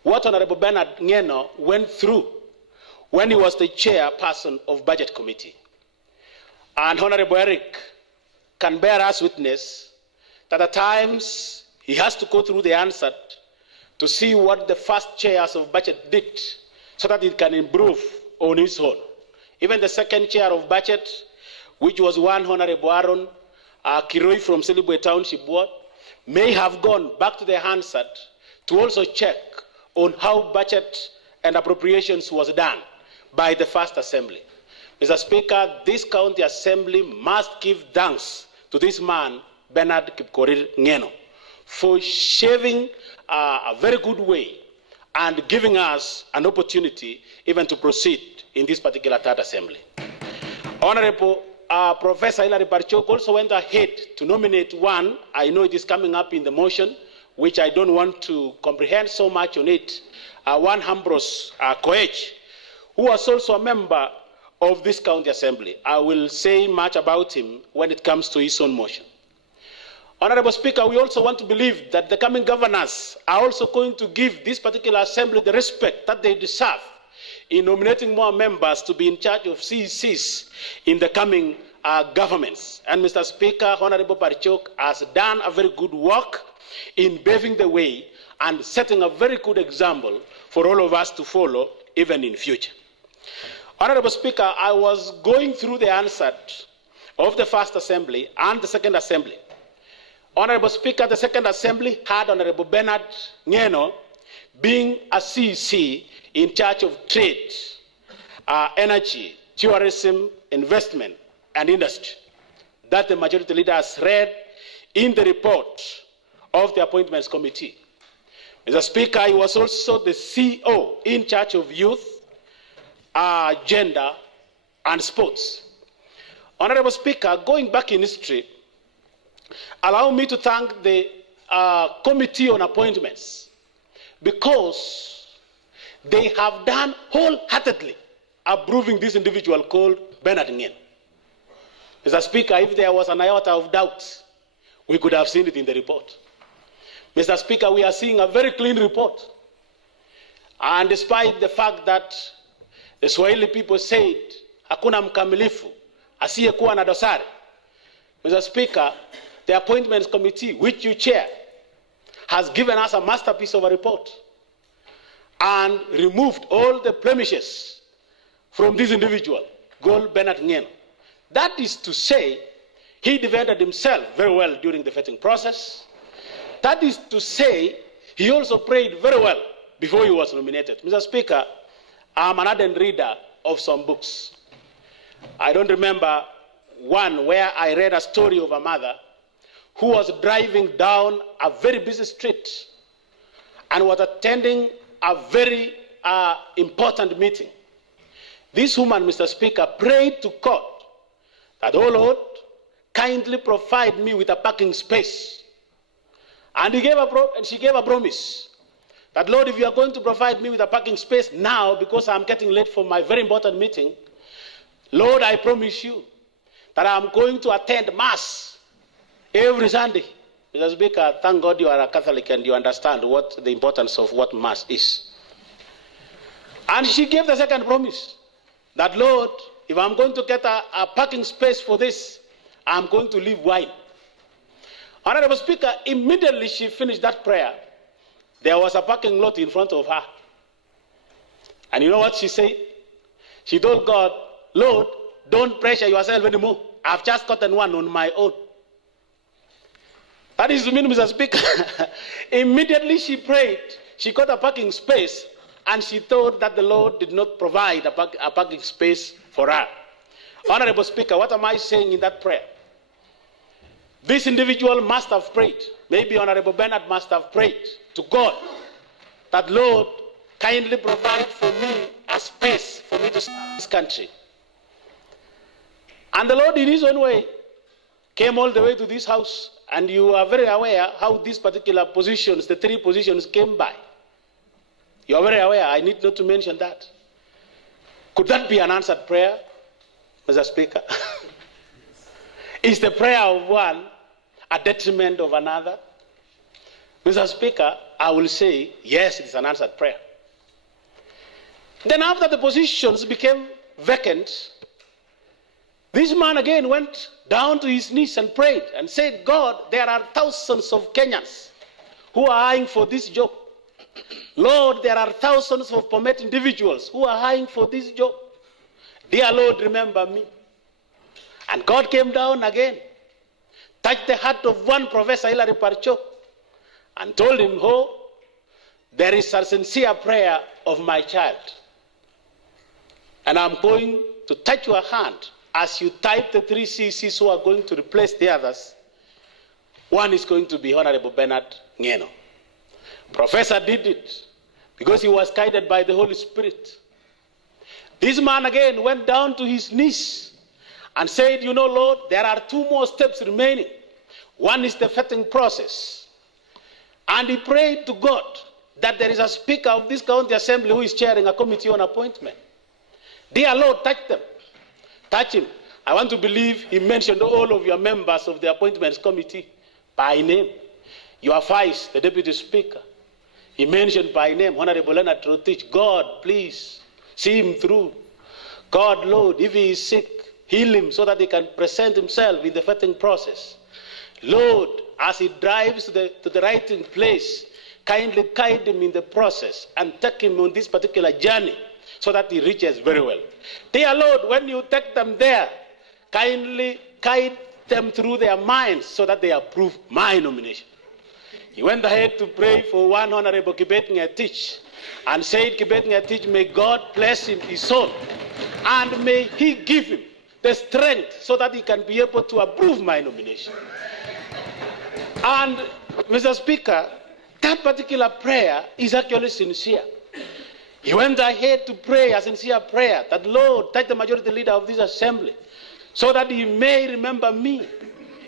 what Honorable Bernard Ngeno went through when he was the chairperson of Budget Committee. And Honorable Eric can bear us witness that at times he has to go through the answer to see what the first chairs of budget did so that it can improve on its own. Even the second chair of budget, which was one Honorable Aaron Kiroi from Silibwe Township Board, may have gone back to the Hansard to also check on how budget and appropriations was done by the first assembly. Mr. Speaker, this county assembly must give thanks to this man, Bernard Kipkorir Ngeno, for shaving a very good way and giving us an opportunity even to proceed in this particular third assembly. Honorable Professor Hilary Parchok also went ahead to nominate one, I know it is coming up in the motion, which I don't want to comprehend so much on it, one Ambrose Koech, who was also a member of this county assembly. I will say much about him when it comes to his own motion. Honorable Speaker, we also want to believe that the coming governors are also going to give this particular assembly the respect that they deserve in nominating more members to be in charge of CECs in the coming governments. And Mr. Speaker, Honorable Parchok has done a very good work in paving the way and setting a very good example for all of us to follow even in future. Honorable Speaker, I was going through the answer of the first assembly and the second assembly. Honorable Speaker, the second assembly had Honorable Bernard Ngeno being a CEC in charge of trade, energy, tourism, investment, and industry that the majority leader has read in the report of the Appointments Committee. Mr. Speaker, he was also the CO in charge of youth gender, and sports. Honorable Speaker, going back in history, allow me to thank the Committee on Appointments because they have done wholeheartedly approving this individual called Bernard Ngien. Mr. Speaker, if there was an iota of doubt, we could have seen it in the report. Mr. Speaker, we are seeing a very clean report. And despite the fact that the Swahili people said, hakuna mkamilifu, asiyekuwa na dosari. Mr. Speaker, the Appointments Committee, which you chair, has given us a masterpiece of a report and removed all the blemishes from this individual, called Bernard Ngien. That is to say, he defended himself very well during the vetting process. That is to say, he also prayed very well before he was nominated. Mr. Speaker, I'm an ardent reader of some books. I don't remember one where I read a story of a mother who was driving down a very busy street and was attending a very important meeting. This woman, Mr. Speaker, prayed to God that, oh Lord, kindly provide me with a parking space. And she gave a promise that, Lord, if you are going to provide me with a parking space now because I'm getting late for my very important meeting, Lord, I promise you that I'm going to attend Mass every Sunday. Mr. Speaker, thank God you are a Catholic and you understand what the importance of what Mass is. And she gave the second promise that, Lord, if I'm going to get a parking space for this, I'm going to leave wine. Honorable Speaker, immediately she finished that prayer, there was a parking lot in front of her. And you know what she said? She told God, Lord, don't pressure yourself anymore. I've just gotten one on my own. That is to mean, Mr. Speaker, immediately she prayed, she got a parking space, and she thought that the Lord did not provide a parking space for her. Honorable Speaker, what am I saying in that prayer? This individual must have prayed, maybe Honorable Bernard must have prayed to God that, Lord, kindly provide for me a space for me to serve this country. And the Lord, in his own way, came all the way to this house, and you are very aware how these particular positions, the three positions, came by. You are very aware, I need not to mention that. Could that be an answered prayer, Mr. Speaker? Is the prayer of one a detriment of another? Mr. Speaker, I will say, yes, it is an answered prayer. Then after the positions became vacant, this man again went down to his knees and prayed and said, God, there are thousands of Kenyans who are eyeing for this job. Lord, there are thousands of Bomet individuals who are eyeing for this job. Dear Lord, remember me. And God came down again, touched the heart of one Professor Hilary Parcho, and told him, oh, there is a sincere prayer of my child. And I'm going to touch your hand as you type the three CCs who are going to replace the others. One is going to be Honorable Bernard Ngien. Professor did it because he was guided by the Holy Spirit. This man again went down to his knees and said, you know, Lord, there are two more steps remaining. One is the vetting process. And he prayed to God that there is a speaker of this county assembly who is chairing a committee on appointment. Dear Lord, touch them. Touch him. I want to believe he mentioned all of your members of the appointments committee by name. Your vice, the deputy speaker, he mentioned by name, Honorable Leonard Rotich. God, please, see him through. God, Lord, if he is sick, heal him so that he can present himself in the vetting process. Lord, as he drives to the writing place, kindly guide him in the process and take him on this particular journey so that he reaches very well. Dear Lord, when you take them there, kindly guide them through their minds so that they approve my nomination. He went ahead to pray for one Honorable Kibet Ngetich and said, Kibet Ngetich, may God bless him, his soul, and may he give him the strength so that he can be able to approve my nomination. And, Mr. Speaker, that particular prayer is actually sincere. He went ahead to pray a sincere prayer that, Lord, touch the majority leader of this assembly so that he may remember me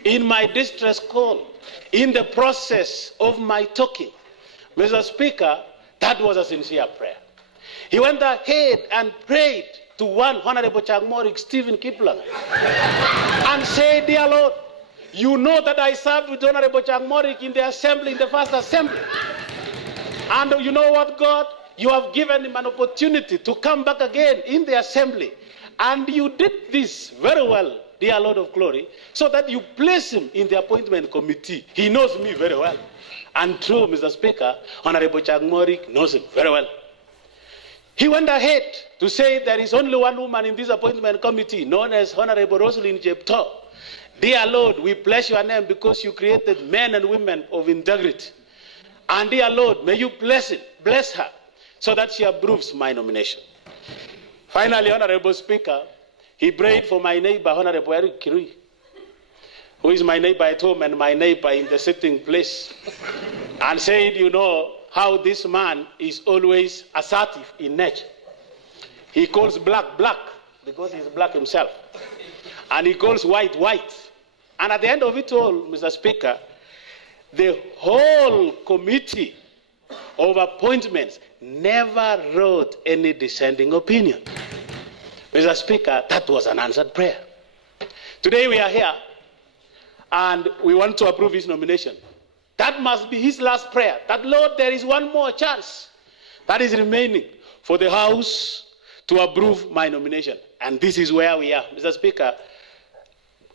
in my distress call, in the process of my talking. Mr. Speaker, that was a sincere prayer. He went ahead and prayed to one Honorable Chagmorik, Stephen Kiplang, and said, dear Lord, you know that I served with Honorable Chagmorik in the assembly, in the first assembly. And you know what, God? You have given him an opportunity to come back again in the assembly. And you did this very well, dear Lord of glory, so that you place him in the appointment committee. He knows me very well. And true, Mr. Speaker, Honorable Chagmorik knows him very well. He went ahead to say there is only one woman in this appointment committee, known as Honorable Rosalyn Jepto. Dear Lord, we bless your name because you created men and women of integrity. And dear Lord, may you bless her, so that she approves my nomination. Finally, Honorable Speaker, he prayed for my neighbor, Honorable Eric Kirui, who is my neighbor at home and my neighbor in the sitting place, and said, you know, how this man is always assertive in nature. He calls black, black, because he's black himself. And he calls white, white. And at the end of it all, Mr. Speaker, the whole committee of appointments never wrote any dissenting opinion. Mr. Speaker, that was an answered prayer. Today we are here, and we want to approve his nomination. That must be his last prayer. That, Lord, there is one more chance that is remaining for the House to approve my nomination. And this is where we are. Mr. Speaker,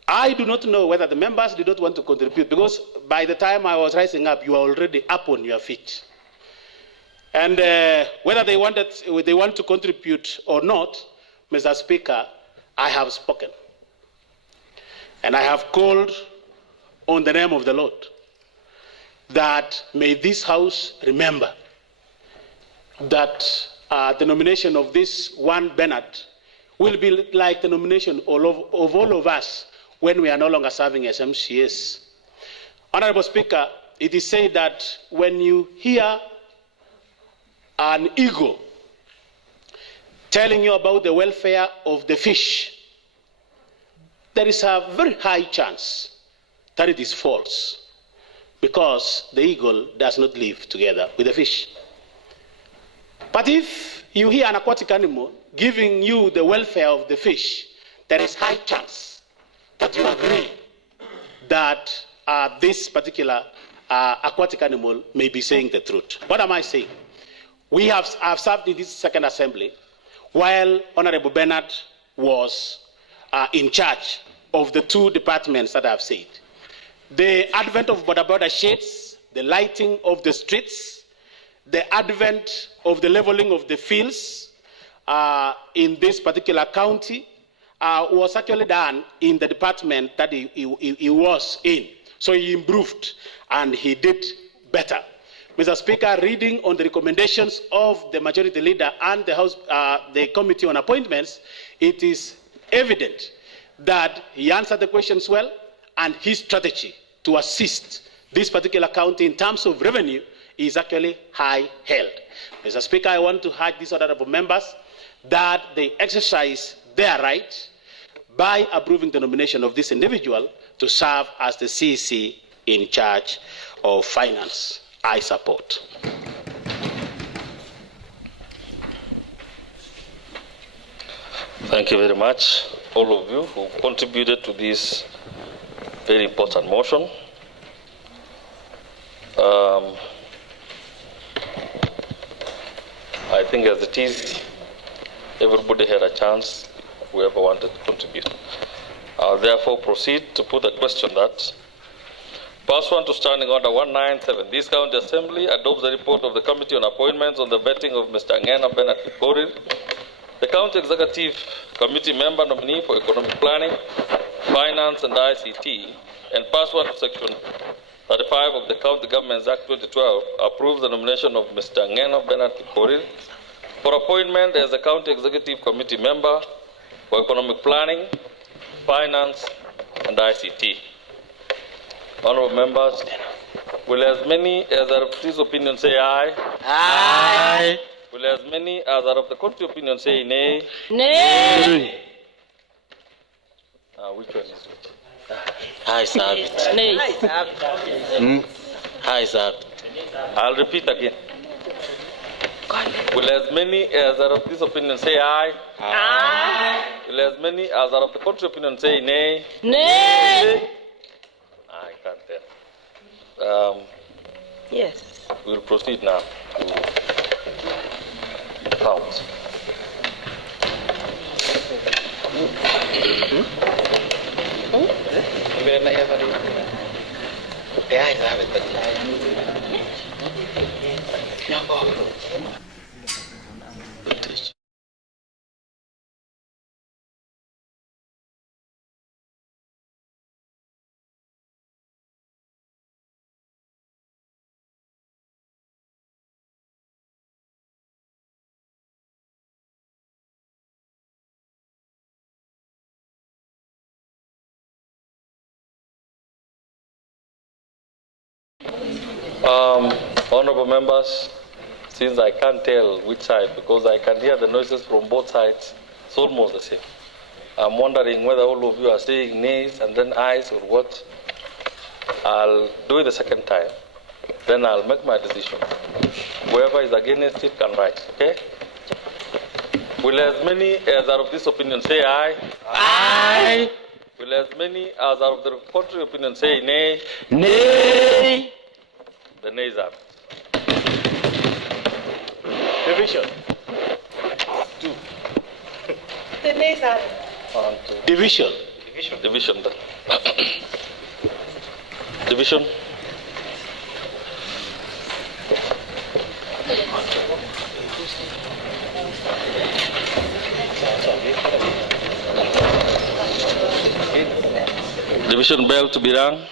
I do not know whether the members did not want to contribute, because by the time I was rising up, you are already up on your feet. And whether they want to contribute or not, Mr. Speaker, I have spoken. And I have called on the name of the Lord, that may this House remember that the nomination of this one Bernard will be like the nomination of all of us when we are no longer serving as MCAs. Honorable Speaker, it is said that when you hear an eagle telling you about the welfare of the fish, there is a very high chance that it is false, because the eagle does not live together with the fish. But if you hear an aquatic animal giving you the welfare of the fish, there is high chance that you agree that this particular aquatic animal may be saying the truth. What am I saying? I've served in this second assembly while Honorable Bernard was in charge of the two departments that I've said. The advent of border shades, the lighting of the streets, the advent of the leveling of the fields in this particular county was actually done in the department that he was in. So he improved and he did better. Mr. Speaker, reading on the recommendations of the majority leader and the House, the Committee on Appointments, it is evident that he answered the questions well, and his strategy to assist this particular county in terms of revenue is actually high-held. Mr. Speaker, I want to urge these honorable members that they exercise their right by approving the nomination of this individual to serve as the CC in charge of finance. I support. Thank you very much, all of you who contributed to this very important motion. I think as it is, everybody had a chance, whoever wanted to contribute. I'll therefore proceed to put a question that, pursuant to Standing Order 197, this County Assembly adopts the report of the Committee on Appointments on the vetting of Mr. Ngena Bernard Kipkorir, the County Executive Committee member nominee for Economic Planning, Finance and ICT, and pursuant to Section 35 of the County Governments Act 2012, approves the nomination of Mr. Ngena Bernard Kipkorir for appointment as a County Executive Committee member for Economic Planning, Finance and ICT. Honorable members, will as many as are of this opinion say aye? Aye. Will as many as are of the contrary opinion say nay? Nay. Which one is which? I serve it. Nay. I serve it. I'll repeat again. Will as many as are of this opinion say aye? Aye. Will as many as are of the contrary opinion say nay? Nay. I can't tell. Yes. We'll proceed now to count. Yeah, I serve it. Honorable members, since I can't tell which side because I can hear the noises from both sides, it's almost the same. I'm wondering whether all of you are saying nays and then ayes or what. I'll do it the second time. Then I'll make my decision. Whoever is against it can write, okay? Will as many as are of this opinion say aye? Aye. Will as many as are of the contrary opinion say nay? Nay. The nays are. Division. 2. The nays are. Division. Division. Division. Division bell to be rung.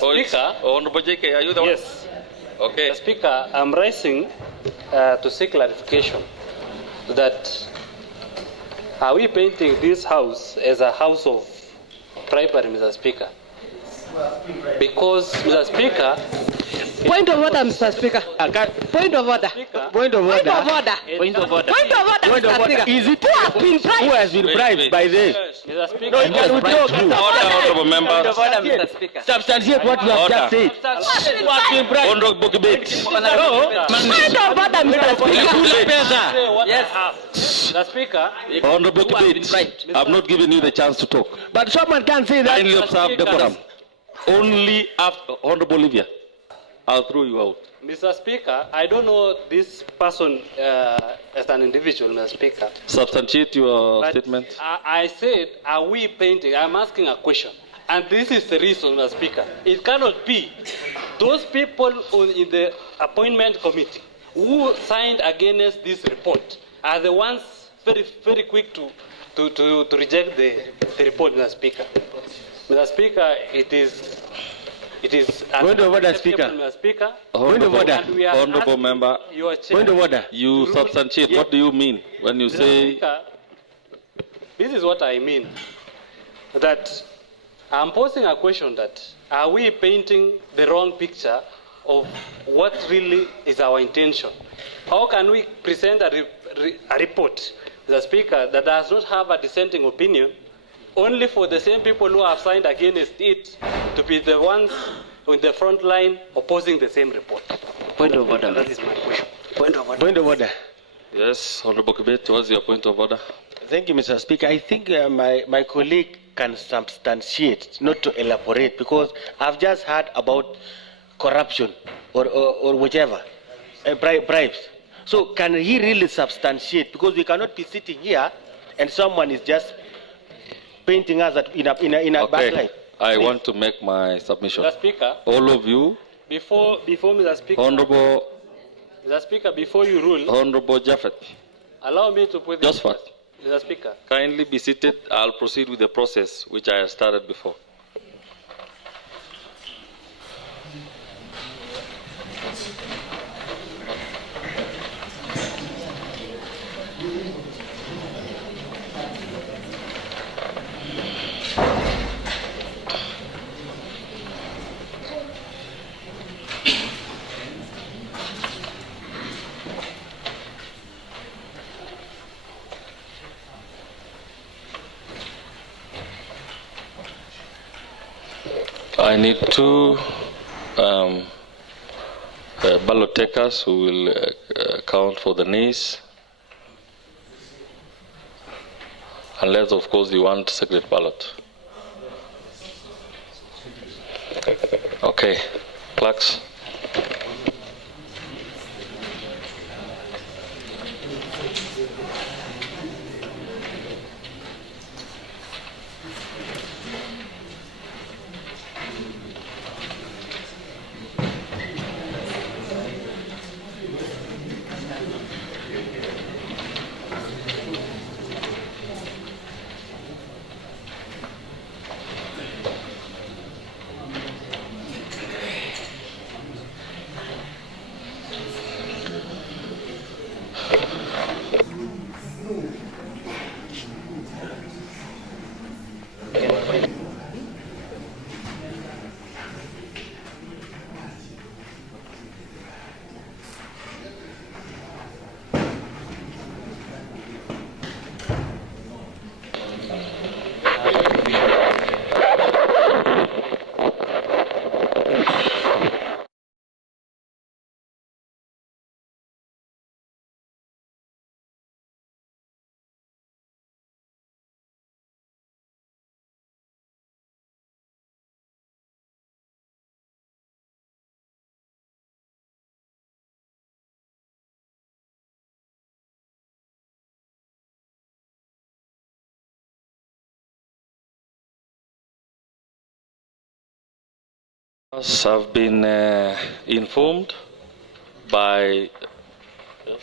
Mr. Speaker. Honorable JK, are you the one? Yes. Okay. Mr. Speaker, I'm rising to seek clarification that are we painting this house as a house of bribery, Mr. Speaker? Because, Mr. Speaker, Point of order, Mr. Speaker. Point of order. Point of order. Point of order. Point of order. Point of order, Point of Mr. order. Speaker. Is it Who has been bribed? who has been bribed by this? Mr. Speaker, No, can we talk? Honorable members. Substantiate what you have just said. Who has been bribed? Honorable debate. Point of order, Mr. Speaker. Yes. Mr. Speaker. Honorable debate. I've not given you the chance to talk. But someone can say that. Kindly observe decorum. Only after Honorable Olivia, I'll throw you out. Mr. Speaker, I don't know this person as an individual, Mr. Speaker. Substantiate your But statement. I said, are we painting? I'm asking a question. And this is the reason, Mr. Speaker. It cannot be those people in the appointment committee who signed against this report are the ones very, very quick to reject the report, Mr. Speaker. Mr. Speaker, it is Point of order, Speaker. Mr. Speaker. Point of order. And we are Honorable asking member. your chair Point of order. You to rule- substantiate. Yes. What do you mean when you Mr. say Speaker, this is what I mean. That I'm posing a question that are we painting the wrong picture of what really is our intention? How can we present a report, the Speaker, that does not have a dissenting opinion, only for the same people who have signed against it to be the ones in the front line opposing the same report? Point of order. That is my question. Point of order. Point of order. yes, Honorable debate? What's your point of order? Thank you, Mr. Speaker. I think my colleague can substantiate, not to elaborate, because I've just heard about corruption or whichever, bribes. So can he really substantiate? Because we cannot be sitting here and someone is just painting us in a bad light. I want to make my submission. Mr. Speaker, All of you, before Mr. Speaker, Honorable Mr. Speaker, before you rule, Honorable Jaffet, allow me to put Just this, what? Mr. Speaker. kindly be seated. I'll proceed with the process which I have started before. I need two ballot takers who will count for the nays. Unless, of course, you want secret ballot. Okay, clerks. As I've been informed by yes,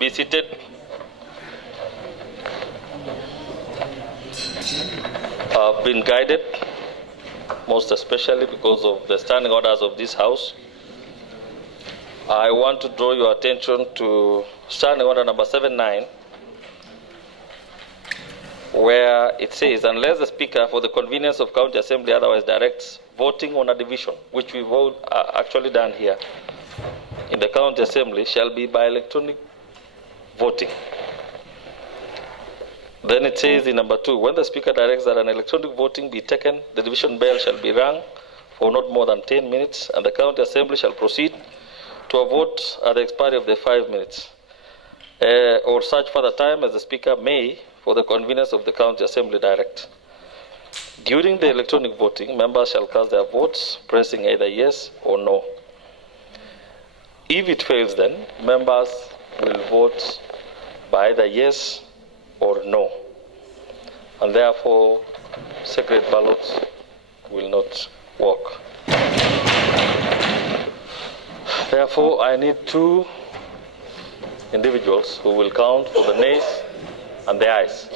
Be seated. I've been guided, most especially because of the standing orders of this House. I want to draw your attention to standing order number 79, where it says, unless the Speaker, for the convenience of County Assembly, otherwise directs voting on a division, which we've all actually done here in the County Assembly, shall be by electronic voting. Then it says in number 2, when the Speaker directs that an electronic voting be taken, the division bell shall be rung for not more than 10 minutes, and the County Assembly shall proceed to a vote at the expiry of the 5 minutes, or such further time as the Speaker may, for the convenience of the County Assembly, direct. During the electronic voting, members shall cast their votes, pressing either yes or no. If it fails, then members will vote by either yes or no, and therefore secret ballots will not work. Therefore, I need 2 individuals who will count for the nays and the ayes.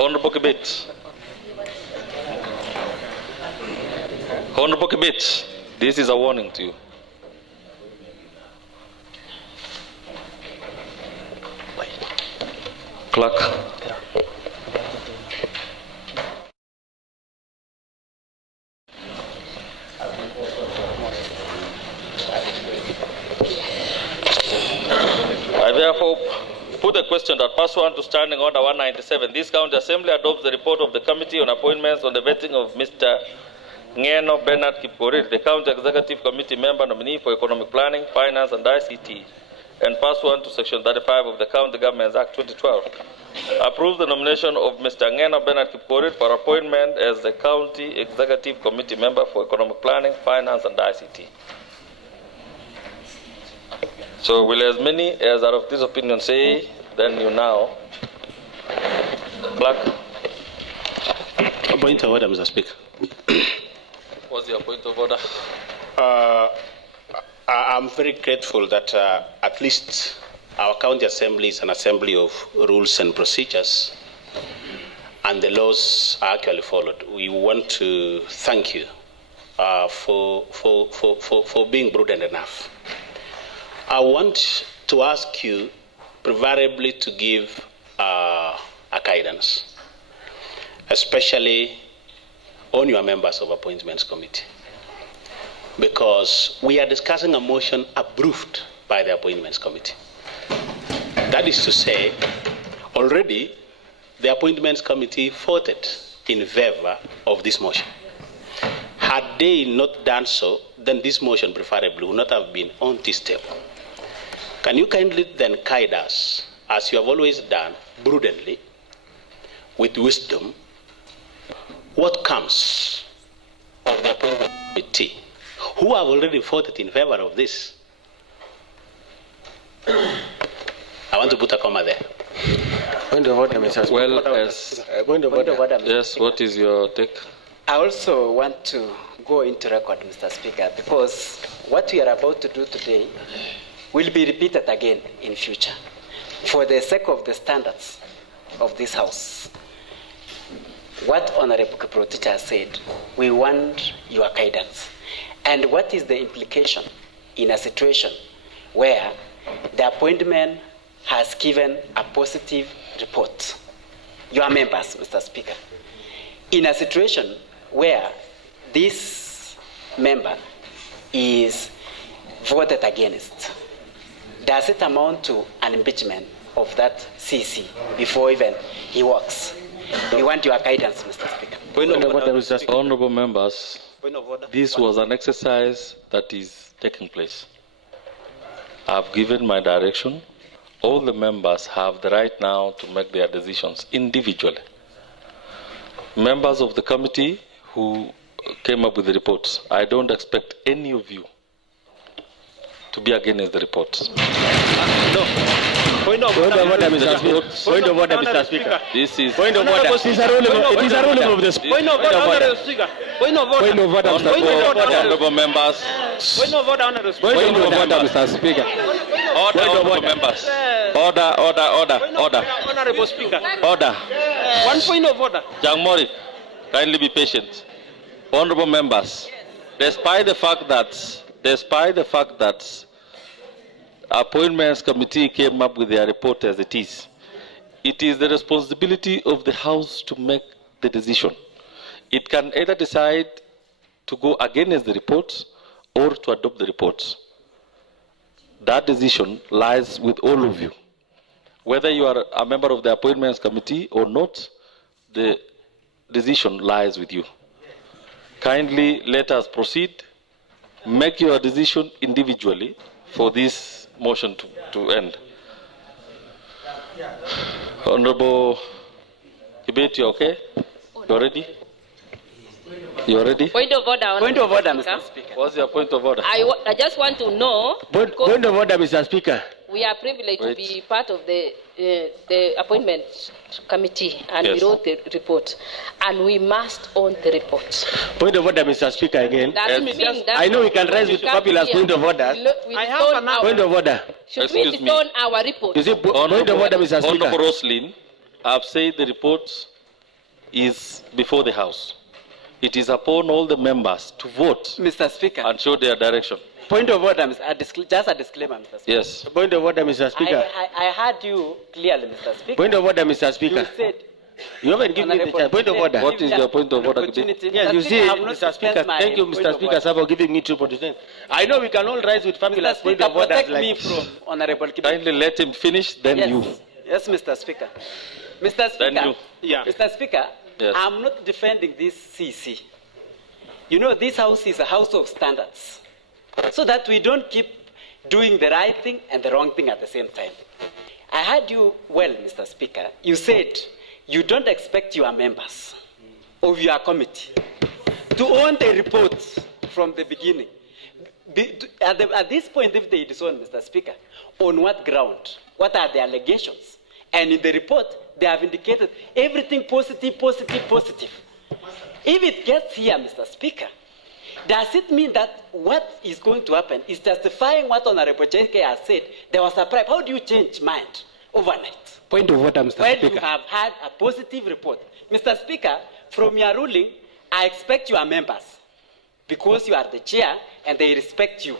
Honorable Kibet. Honorable Kibet, this is a warning to you. Clerk. I therefore put the question that pursuant to Standing Order 197, this County Assembly adopts the report of the Committee on Appointments on the vetting of Mr. Ngeno Bernard Kipkorir, the County Executive Committee member nominee for Economic Planning, Finance and ICT, and pursuant to Section 35 of the County Governments Act 2012, approves the nomination of Mr. Ngeno Bernard Kipkorir for appointment as the County Executive Committee member for Economic Planning, Finance and ICT. So will as many as are of this opinion say, then you now. Clerk. A point of order, Mr. Speaker. What's your point of order? I'm very grateful that at least our county assembly is an assembly of rules and procedures, and the laws are actually followed. We want to thank you for being prudent enough. I want to ask you preferably to give a guidance, especially on your members of Appointments Committee, because we are discussing a motion approved by the Appointments Committee. That is to say, already the Appointments Committee voted in favor of this motion. Had they not done so, then this motion preferably would not have been on this table. Can you kindly then guide us as you have always done, prudently, with wisdom, what comes of the appointment committee, who have already voted in favor of this. I want to put a comma there. Point of order, Mr. Speaker. Well, yes, what is your take? I also want to go into record, Mr. Speaker, because what we are about to do today will be repeated again in future for the sake of the standards of this House. What Honorable Kiprotich has said, we want your guidance. And what is the implication in a situation where the appointment has given a positive report? Your members, Mr. Speaker, in a situation where this member is voted against, does it amount to an impeachment of that CC before even he works? We want your guidance, Mr. Speaker. Honorable members, this was an exercise that is taking place. I've given my direction. All the members have the right now to make their decisions individually. Members of the committee who came up with the reports, I don't expect any of you to be against the reports. No. Point of order, Mr. Speaker. Point of order, Mr. Speaker. This is point of order. It is a ruling of the point of order, Mr. Speaker. Point of order. Point of order, honorable members. Point of order, Mr. Speaker. Order, members. Order. Honorable Speaker. Order. One point of order. Young Mori, kindly be patient. Honorable members, despite the fact that Appointments Committee came up with their report as it is the responsibility of the House to make the decision. It can either decide to go against the reports or to adopt the reports. That decision lies with all of you. Whether you are a member of the Appointments Committee or not, the decision lies with you. Kindly let us proceed. Make your decision individually for this motion to end. Honorable Kibet, you okay? You ready? You ready? Point of order. Point of order, Mr. Speaker. What's your point of order? I just want to know. Point of order, Mr. Speaker. We are privileged to be part of the appointment committee, and yes. We wrote the report, and we must own the report. Point of order, Mr. Speaker, again. I know we can raise with fabulous point of order. I have an point of order. Should we disown our report? Is it point of order, Mr. Speaker? Honorable Roslin, I've said the report is before the House. It is upon all the members to vote, Mr. Speaker, and show their direction. Point of order, just a disclaimer, Mr. Speaker. Yes. Point of order, Mr. Speaker. I heard you clearly, Mr. Speaker. Point of order, Mr. Speaker. You said you haven't given me the chance. Point of order. What is your point of order? Yes, you see, Mr. Speaker. Thank you, Mr. Speaker, sir, for giving me 2%. I know we can all rise with fabulous point of order. Protect me from Honorable Kibet. Kindly let him finish, then yes. you. Yes, Mr. Speaker. Mr. Speaker. Then you. Yeah. Mr. Speaker, yes. I'm not defending this CC. You know, this House is a house of standards, so that we don't keep doing the right thing and the wrong thing at the same time. I heard you well, Mr. Speaker. You said you don't expect your members of your committee to own the reports from the beginning. At this point, if they disown, Mr. Speaker, on what ground? What are the allegations? And in the report, they have indicated everything positive. If it gets here, Mr. Speaker, does it mean that what is going to happen is justifying what Honorable Cheke has said? There was a bribe. How do you change mind overnight? Point of order, Mr. When Speaker. you have had a positive report. Mr. Speaker, from your ruling, I expect your members, because you are the chair and they respect you,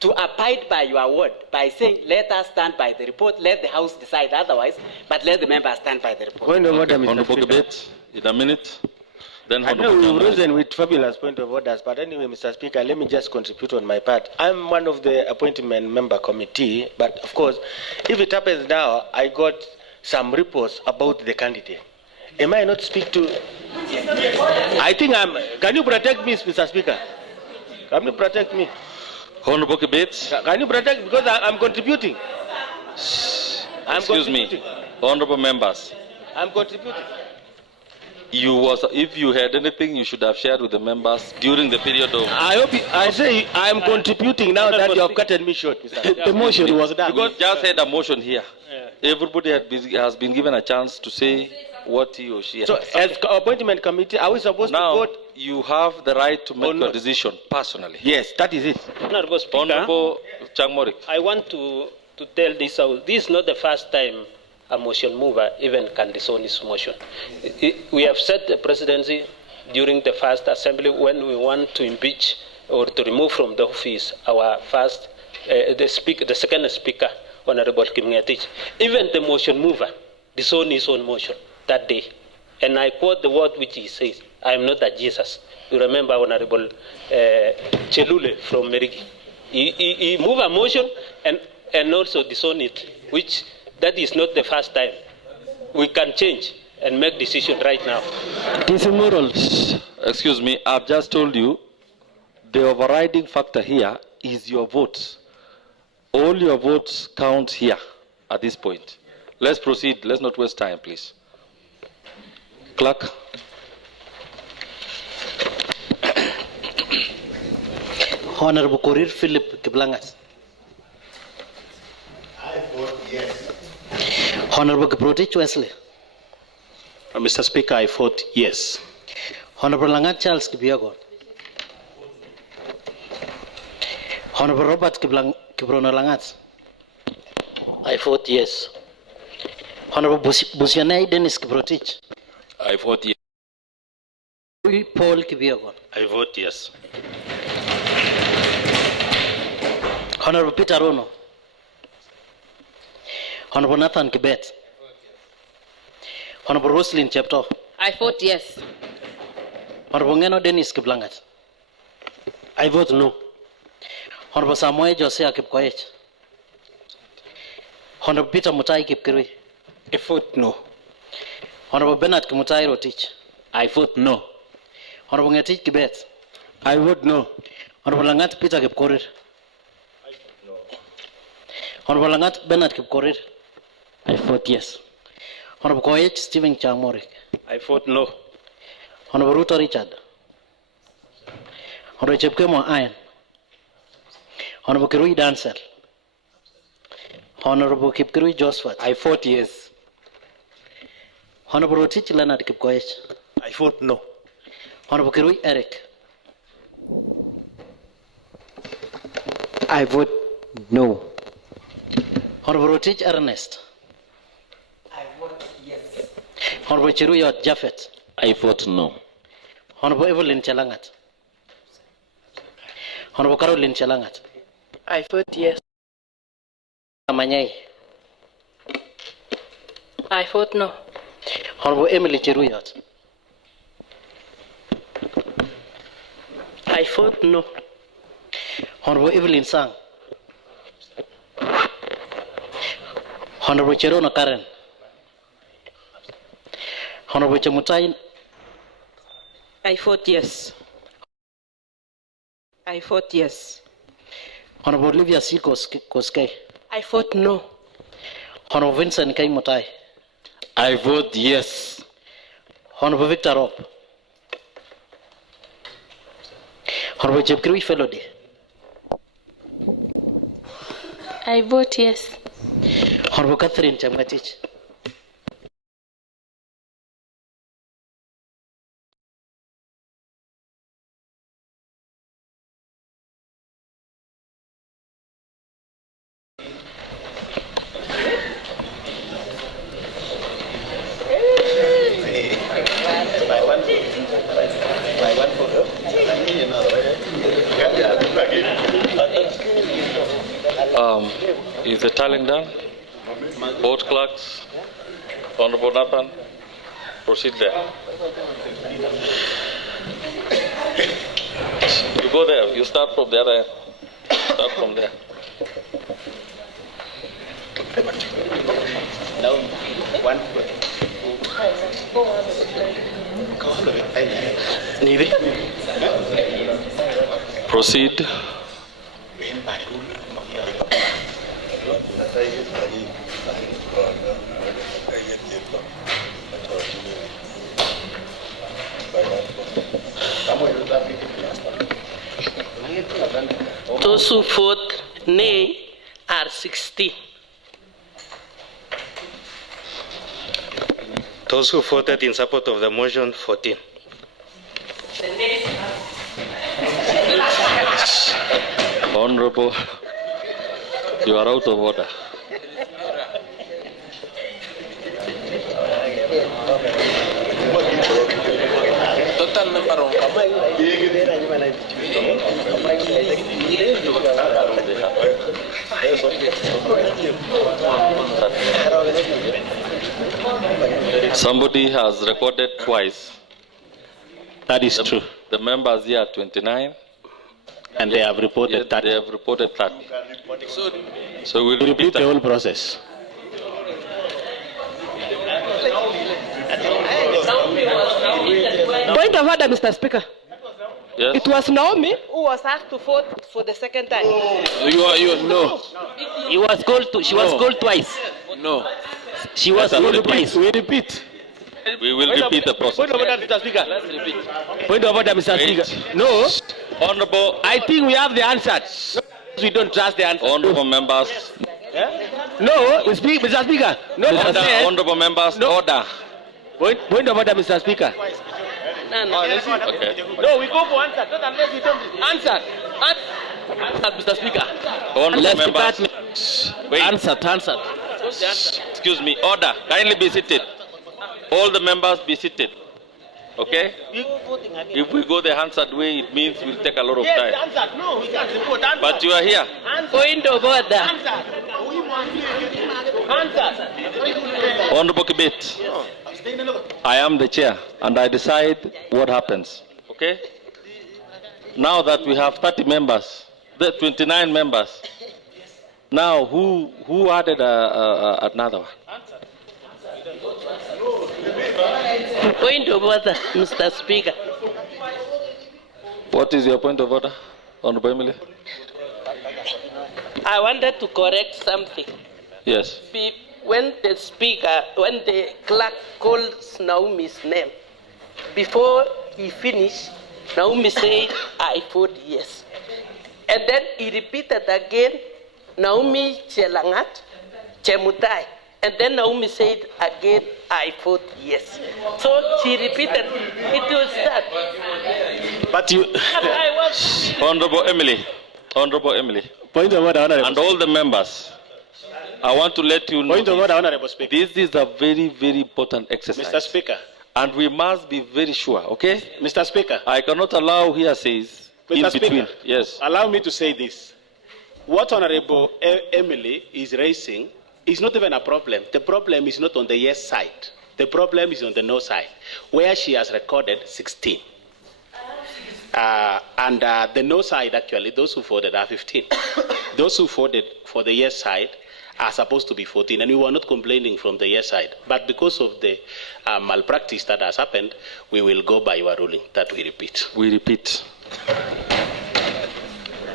to abide by your word by saying, let us stand by the report, let the House decide otherwise, but let the members stand by the report. Point of order, Mr. Honorable Speaker. Debate, in a minute. Then I know we've risen with fabulous point of orders, but anyway, Mr. Speaker, let me just contribute on my part. I'm one of the appointment member committee, but of course, if it happens now, I got some reports about the candidate. Am I not speak to? I think I'm. Can you protect me, Mr. Speaker? Can you protect me? Honorable Debate. Can you protect, because I'm contributing? Excuse me, honorable members. I'm contributing. If you had anything, you should have shared with the members during the period of. I say I'm contributing now that you have cut me short, Mr. The motion was done. Because we just had a motion here. Everybody has been given a chance to say what he or she has. So, as appointment committee, are we supposed now, to vote? You have the right to make your decision personally. Yes, that is it. Honorable Speaker, Honorable Changmorik. I want to tell this out. This is not the first time a motion mover even can disown his motion. We have set the presidency during the first assembly when we want to impeach or to remove from the office our first, the second speaker, Honorable Kimngetich. Even the motion mover disowned his own motion that day. And I quote the word which he says, I am not a Jesus. You remember Honorable Chelule from Merigi. He moved a motion and also disowned it, which that is not the first time. We can change and make decision right now. It's immoral. Excuse me, I've just told you the overriding factor here is your votes. All your votes count here at this point. Let's proceed. Let's not waste time, please. Clerk. Honorable Korir Philip Kiblangas. I vote yes. Honorable Kiprotich Wesley. Mr. Speaker, I vote yes. Honorable Langat Charles Kipiogon. Honorable Robert Kibrono Langat. I vote yes. Honorable Busianei Dennis Kiprotich. I vote yes. Paul Kipiogon. I vote yes. Honorable Peter Rono. Honorable Nathan Kibet. Honorable Roslyn Chepto. I vote yes. Honorable Ngeno Dennis Kiblangat. I vote no. Honorable Samuel Josea Kipkoech. Honorable Peter Mutai Kipkirui. I vote no. Honorable Bernard Kimutai Rotich. I vote no. Honorable Ngetich Kibet. I vote no. Honorable Langat Peter Kipkorir. Honorable Langat Bernard Kipkorir. I vote yes. Honorable Koech Stephen Changmorik. I vote no. Honorable Ruto Richard. Honorable Chepkemo Iron. Honorable Kirui Dancer. Honorable Kipkirui Josephat. I vote yes. Honorable Rotich Leonard Kipkoech. I vote no. Honorable Kirui Eric. I vote no. Honorable Rotich Ernest. I vote yes. Honorable Chiruyot Japheth. I vote no. Honorable Evelyn Chelangat. Honorable Caroline Chelangat. I vote yes. Amanyai. I vote no. Honorable Emily Chiruyot. I vote no. Honorable Evelyn Sang. Honorable Cherono Karen. Honorable Chemutai. I vote yes. I vote yes. Honorable Olivia C. Koskei. I vote no. Honorable Vincent K. Mutai. I vote yes. Honorable Victor Rob. Honorable Chepkirui Felody. I vote yes. Honorable Catherine Chamgatich. Is the tallying done? Board clerks, Honorable Nathan, proceed there. You go there, you start from the other end. Start from there. Now, one. Proceed. Those who vote nay are 60. Those who voted in support of the motion, 14. Honorable, you are out of order. Total number of Somebody has recorded twice. That is true. The members here are 29. And they have reported that. They have reported 30. So we'll repeat the whole process. Point of order, Mr. Speaker. Yes. It was Naomi who was asked to vote for the second time. No. He was called to, she was called twice. No. She was called twice. We repeat. We will repeat the process. Point of order, Mr. Speaker. Let's repeat. Point of order, Mr. Speaker. No. Honorable. I think we have the answers. We don't trust the answers. Honorable members. No, we speak, Mr. Speaker. No, honorable members, order. Point of order, Mr. Speaker. Okay. No, we go for answer. Not unless we don't answer. Answer, Mr. Speaker. Honorable members. Wait. Answer. Excuse me. Order. Kindly be seated. All the members be seated. Okay? If we go the answered way, it means we'll take a lot of time. Answer. No, we can't report. Answer. But you are here. Point of order. Answer. Honorable Kibet, I am the chair and I decide what happens. Okay? Now that we have 30 members, the 29 members, now who added another one? Point of order, Mr. Speaker. What is your point of order, Honorable Emily? I wanted to correct something. Yes. When the clerk calls Naomi's name, before he finished, Naomi said, I vote yes. And then he repeated again, Naomi Chelangat, Chemutai. And then Naomi said again, I vote yes. So she repeated, it was that. But you... Honorable Emily. Point of order, Honorable. And all the members, I want to let you know. Point of order, Honorable Speaker. This is a very, very important exercise. Mr. Speaker. And we must be very sure, okay? Mr. Speaker. I cannot allow hearsays in between. Yes. Allow me to say this. What Honorable Emily is raising is not even a problem. The problem is not on the yes side. The problem is on the no side, where she has recorded 16. And the no side, actually, those who voted are 15. Those who voted for the yes side are supposed to be 14, and we were not complaining from the yes side. But because of the malpractice that has happened, we will go by your ruling that we repeat. We repeat.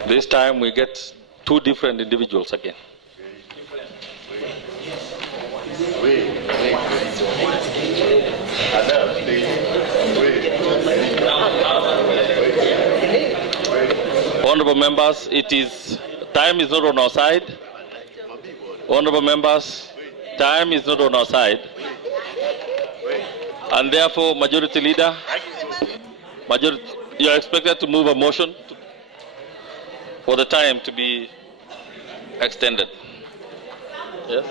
This time we get two different individuals again. Honorable members, time is not on our side. Honorable members, time is not on our side. And therefore, Majority Leader, you are expected to move a motion for the time to be extended. Yes?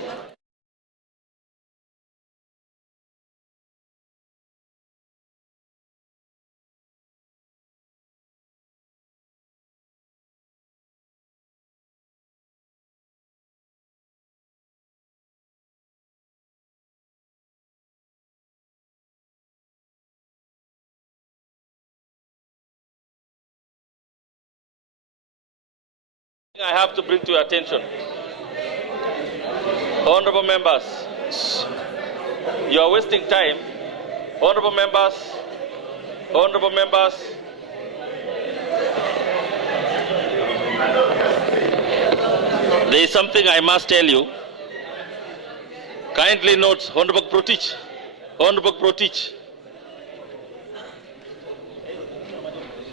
I have to bring to your attention. Honorable members, you are wasting time. Honorable members, there is something I must tell you. Kindly note, Honorable Protich. Honorable Protich.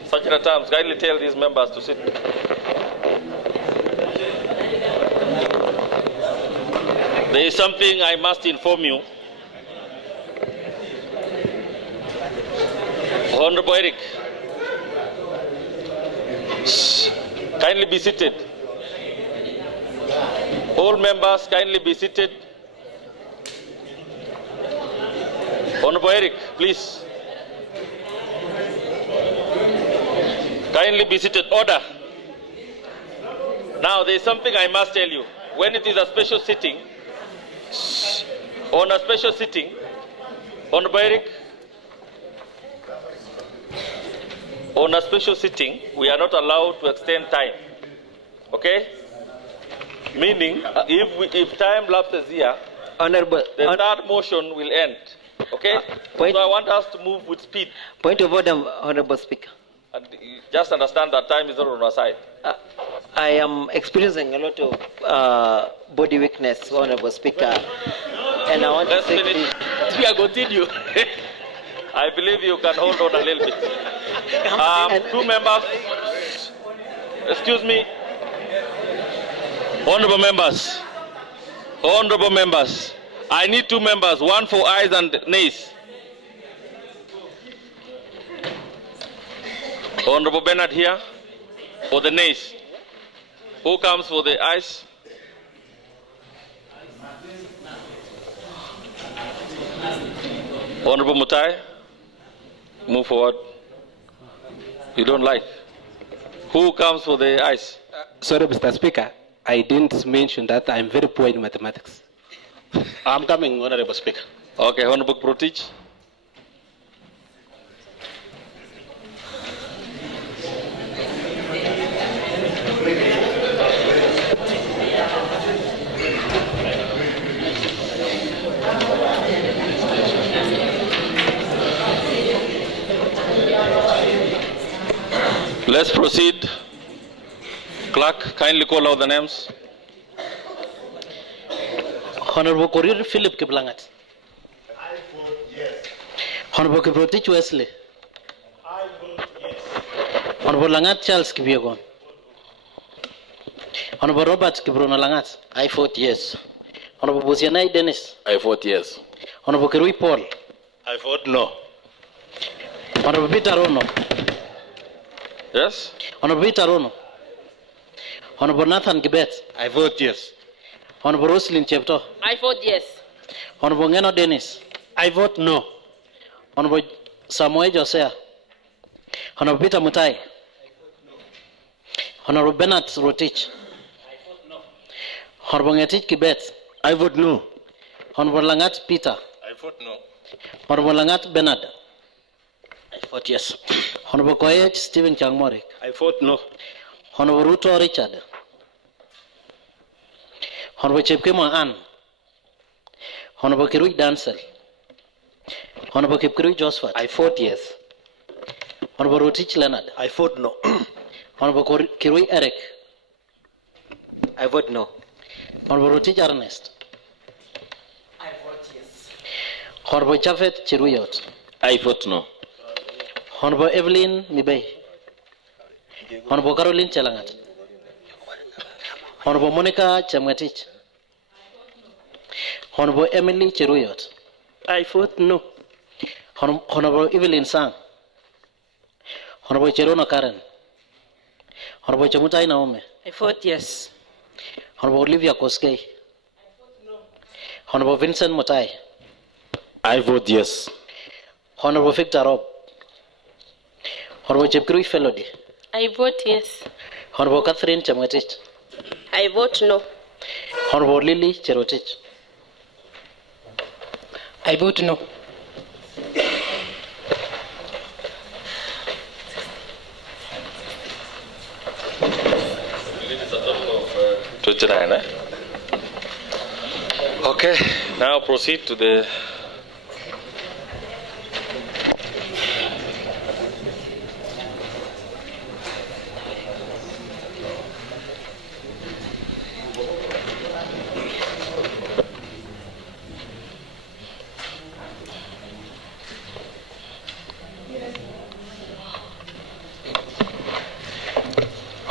Sergeant at Arms, kindly tell these members to sit. There is something I must inform you. Honorable Eric, kindly be seated. All members, kindly be seated. Honorable Eric, please. Kindly be seated. Order. Now, there is something I must tell you. When it is a special sitting, on a special sitting, Honorable Eric, on a special sitting, we are not allowed to extend time. Okay? Meaning, if time lapses here, Honorable, the third motion will end. Okay? So I want us to move with speed. Point of order, Honorable Speaker. And just understand that time is not on our side. I am experiencing a lot of body weakness, Honorable Speaker. And I want to take finish. this. We are continue. I believe you can hold on a little bit. Two members. Excuse me. Honorable members. Honorable members. I need two members, one for ayes and nays. Honorable Bernard here for the nays. Who comes for the ayes? Honorable Mutai, move forward. You don't like. Who comes for the ayes? Sorry, Mr. Speaker. I didn't mention that I'm very poor in mathematics. I'm coming, Honorable Speaker. Okay, Honorable Protich. Let's proceed. Clerk, kindly call out the names. Honorable Korir Philip Kiplangat. I vote yes. Honorable Kiprotich Wesley. I vote yes. Honorable Langat Charles Kipiegon. Honorable Robert Kibrono Langat. I vote yes. Honorable Busianai Dennis. I vote yes. Honorable Kirui Paul. I vote no. Honorable Peter Rono. Yes? Honorable Peter Rono. Honorable Nathan Gibet. I vote yes. Honorable Roslyn Chepto. I vote yes. Honorable Ngeno Dennis. I vote no. Honorable Samuel Josea. Honorable Peter Mutai. Honorable Bernard Rotich. Honorable Ngetich Kibet. I vote no. Honorable Langat Peter. I vote no. Honorable Langat Bernard. I vote yes. Honorable Koyech Stephen Changmorik. I vote no. Honorable Ruto Richard. Honorable Chepkemo Ann. Honorable Kirui Dansel. Honorable Kipkirui Josephat. I vote yes. Honorable Rotich Leonard. I vote no. Honorable Kirui Eric. I vote no. Honorable Rotich Ernest. I vote yes. Honorable Jafet Chiruyot. I vote no. Honorable Evelyn Mibay. Honorable Caroline Chelangat. Honorable Monica Chemgatich. Honorable Emily Chiruyot. I vote no. Honorable Evelyn Sang. Honorable Cherono Karen. Honorable Chamutai Naomi. I vote yes. Honorable Olivia Koskei. Honorable Vincent Motai. I vote yes. Honorable Victor Rob. Honorable Chepkirui Felody. I vote yes. Honorable Catherine Chemgatich. I vote no. Honorable Lily Cherotich. I vote no. Okay, now proceed to the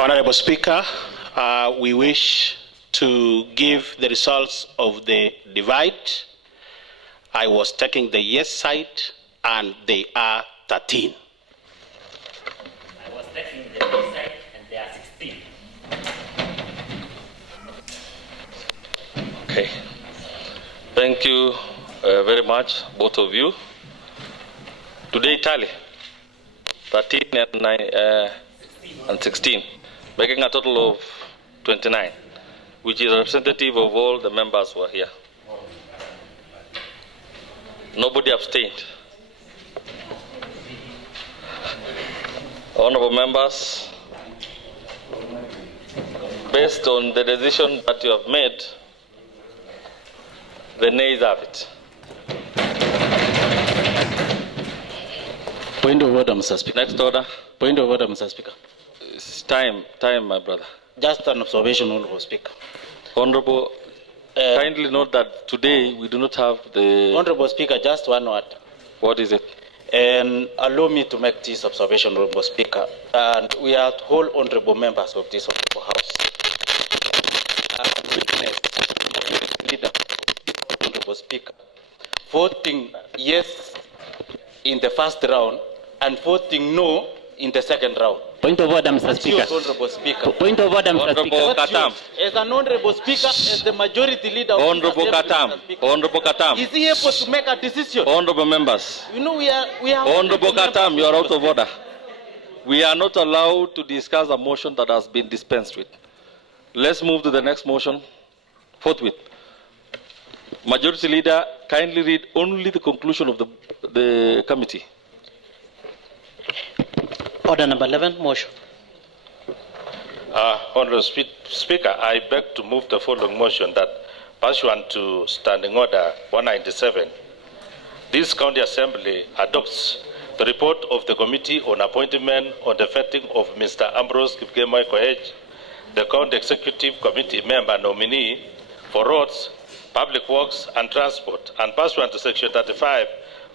Honorable Speaker, we wish to give the results of the divide. I was taking the yes side, and they are 13. I was taking the no side, and they are 16. Okay. Thank you very much, both of you. Today tally 13 and 16, making a total of 29, which is representative of all the members who are here. Nobody abstained. Honorable members, based on the decision that you have made, the nays have it. Point of order, Mr. Speaker. Next order. Point of order, Mr. Speaker. It's time, my brother. Just an observation, Honorable Speaker. Honorable, kindly note that today we do not have the... Honorable Speaker, just one word. What is it? And allow me to make this observation, Honorable Speaker. And we are all honorable members of this honorable House. Witness, leader, Honorable Speaker, voting yes in the first round and voting no in the second round. Point of order, Mr. Speaker. Honorable Speaker. Point of order, Mr. Speaker. Katam. As an honorable speaker, as the majority leader of Honorable Katam. Honorable Katam. is he able to make a decision? Honorable members. You know, we are Honorable Katam, you are out of order. We are not allowed to discuss a motion that has been dispensed with. Let's move to the next motion forthwith. Majority leader, kindly read only the conclusion of the committee. Order number 11, motion. Honorable Speaker, I beg to move the following motion that, pursuant to Standing Order 197, this County Assembly adopts the report of the Committee on Appointment on the vetting of Mr. Ambrose Kipkemoi Koech, the County Executive Committee member nominee for Roads, Public Works and Transport, and pursuant to Section 35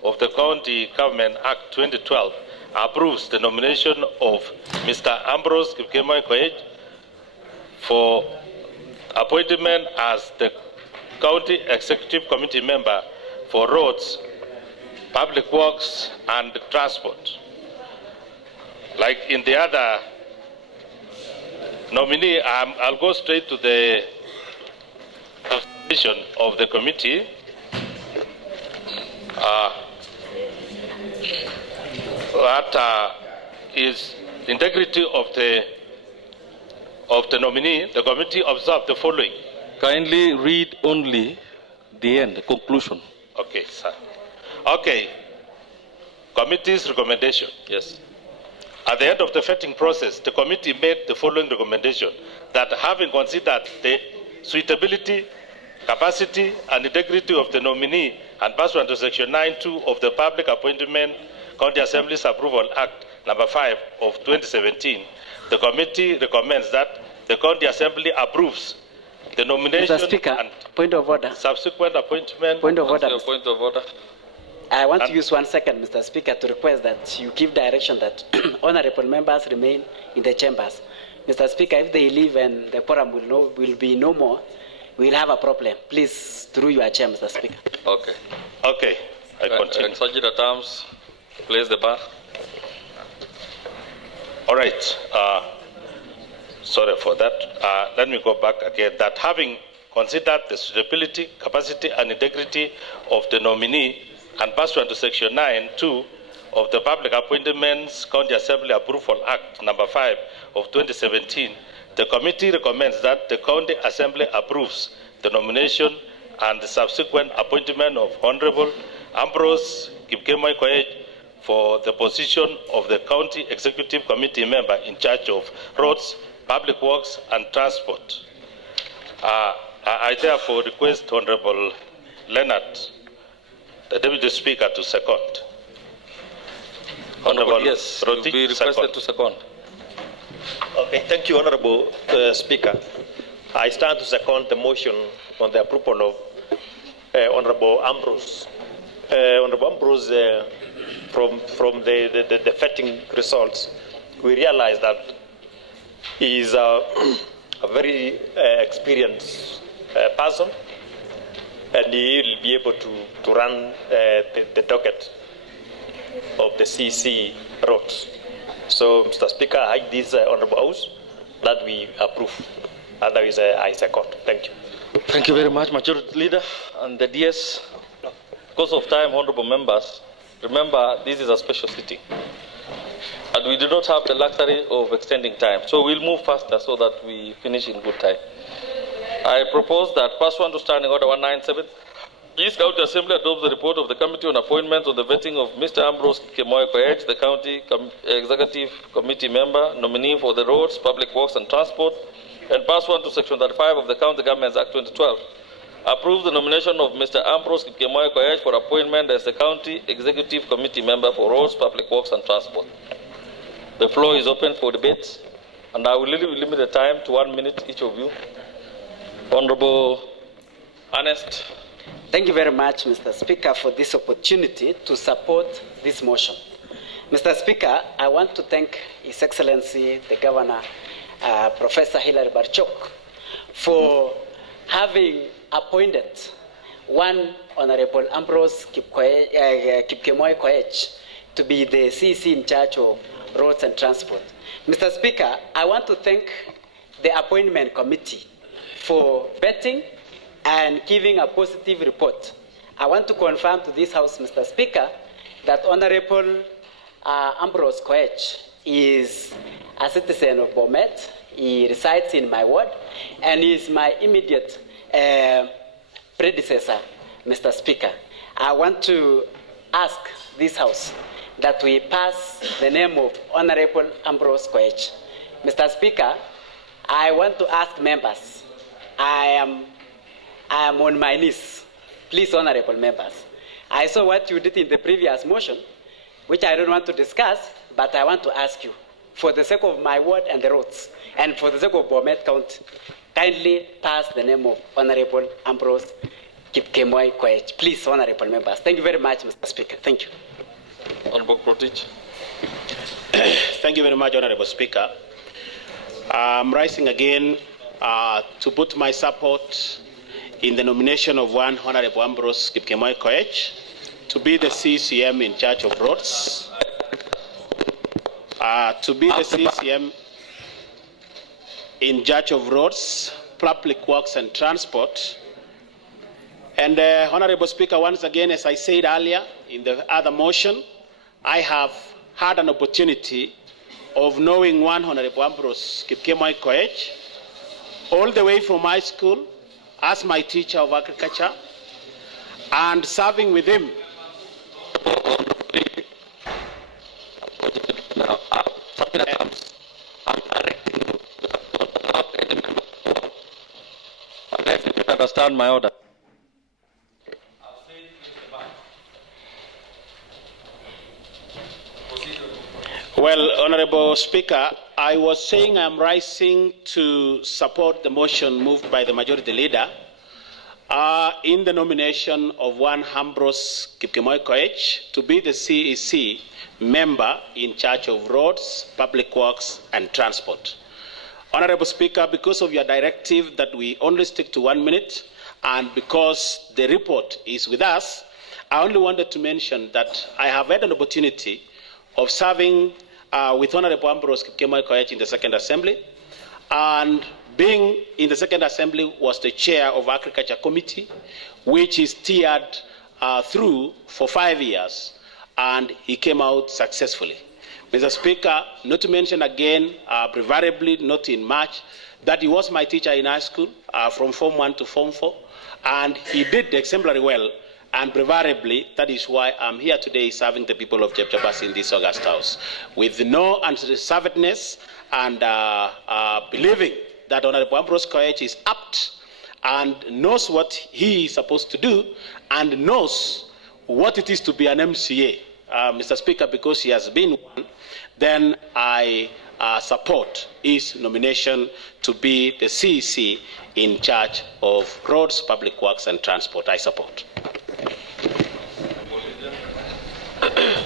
of the County Government Act 2012, approves the nomination of Mr. Ambrose Kipkemoi Koech for appointment as the County Executive Committee member for Roads, Public Works and Transport. Like in the other nominee, I'll go straight to the position of the committee. That is integrity of the nominee. The committee observed the following. Kindly read only the end, the conclusion. Okay, sir. Okay. Committee's recommendation. Yes. At the end of the vetting process, the committee made the following recommendation: that having considered the suitability, capacity, and integrity of the nominee, and pursuant to Section 9(2) of the Public Appointment County Assembly's Approval Act number 5 of 2017, the committee recommends that the County Assembly approves the nomination Mr. Speaker, and point of order. Subsequent appointment. Point of order. Point of order. I want to use 1 second, Mr. Speaker, to request that you give direction that honorable members remain in the chambers. Mr. Speaker, if they leave and the quorum will be no more, we'll have a problem. Please, through your chair, Mr. Speaker. Okay. Okay, I continue. Sajida terms, place the bar. All right. Sorry for that. Let me go back again. That having considered the suitability, capacity, and integrity of the nominee, and pursuant to Section 9(2) of the Public Appointments County Assembly Approval Act number 5 of 2017, the committee recommends that the County Assembly approves the nomination and the subsequent appointment of Honorable Ambrose Kipkemoi Koech for the position of the County Executive Committee member in charge of Roads, Public Works and Transport. I therefore request Honorable Leonard, the Deputy Speaker, to second. Honorable, yes, will be requested to second. Okay, thank you, Honorable Speaker. I stand to second the motion on the approval of Honorable Ambrose. Honorable Ambrose, from the vetting results, we realize that He is a very experienced person, and he will be able to run the docket of the CC roads. So, Mr. Speaker, I urge this Honourable House that we approve. Otherwise, I second. Thank you. Thank you very much, Majority Leader. And the DS, because of time, Honourable Members, remember this is a special sitting. And we do not have the luxury of extending time. So we'll move faster so that we finish in good time. I propose that pursuant to Standing Order 197, East County Assembly adopts the report of the Committee on Appointments on the vetting of Mr. Ambrose Kemoy Koech, the County Executive Committee member, nominee for the Roads, Public Works and Transport, and pursuant to Section 35 of the County Governments Act 2012, approve the nomination of Mr. Ambrose Kemoy Koech for appointment as the County Executive Committee member for Roads, Public Works and Transport. The floor is open for debate, and I will limit the time to 1 minute each of you. Honourable Ernest. Thank you very much, Mr. Speaker, for this opportunity to support this motion. Mr. Speaker, I want to thank His Excellency, the Governor, Professor Hilary Barchok, for having appointed one Honorable Ambrose Kipkemoy Koech to be the CC in charge of Roads and Transport. Mr. Speaker, I want to thank the Appointment Committee for vetting and giving a positive report. I want to confirm to this House, Mr. Speaker, that Honorable Ambrose Koech is a citizen of Bomet. He resides in my ward, and he is my immediate predecessor, Mr. Speaker. I want to ask this House that we pass the name of Honorable Ambrose Koech. Mr. Speaker, I want to ask members, I am on my knees. Please, honorable members. I saw what you did in the previous motion, which I don't want to discuss, but I want to ask you, for the sake of my ward and the roads, and for the sake of Bomet County, kindly pass the name of Honorable Ambrose Kipkemoy Koech. Please, honorable members. Thank you very much, Mr. Speaker. Thank you. Honorable Protich. Thank you very much, Honorable Speaker. I'm rising again to put my support in the nomination of one Honorable Ambrose Kipkemoy Koech to be the CCM in charge of roads, to be the CCM in charge of roads, public works and transport. And Honorable Speaker, once again, as I said earlier in the other motion, I have had an opportunity of knowing one Honorable Ambrose Kipkemoy Koech all the way from high school as my teacher of agriculture and serving with him. Understand my order. Well, Honorable Speaker, I was saying I'm rising to support the motion moved by the Majority Leader in the nomination of one Ambrose Kipkemoy Koech to be the CEC member in charge of roads, public works and transport. Honorable Speaker, because of your directive that we only stick to 1 minute and because the report is with us, I only wanted to mention that I have had an opportunity of serving with Honorable Ambrose Kipkemoy Koech in the Second Assembly, and being in the Second Assembly was the chair of Agriculture Committee, which is steered through for 5 years, and he came out successfully. Mr. Speaker, not to mention again, preferably not in March, that he was my teacher in high school from Form 1 to Form 4, and he did exemplary well. And preferably, that is why I'm here today serving the people of Jebjabas in this August House, with no unreservedness and believing that Honorable Ambrose Koech is apt and knows what he is supposed to do and knows what it is to be an MCA. Mr. Speaker, because he has been one, then I support his nomination to be the CEC in charge of roads, public works and transport. I support.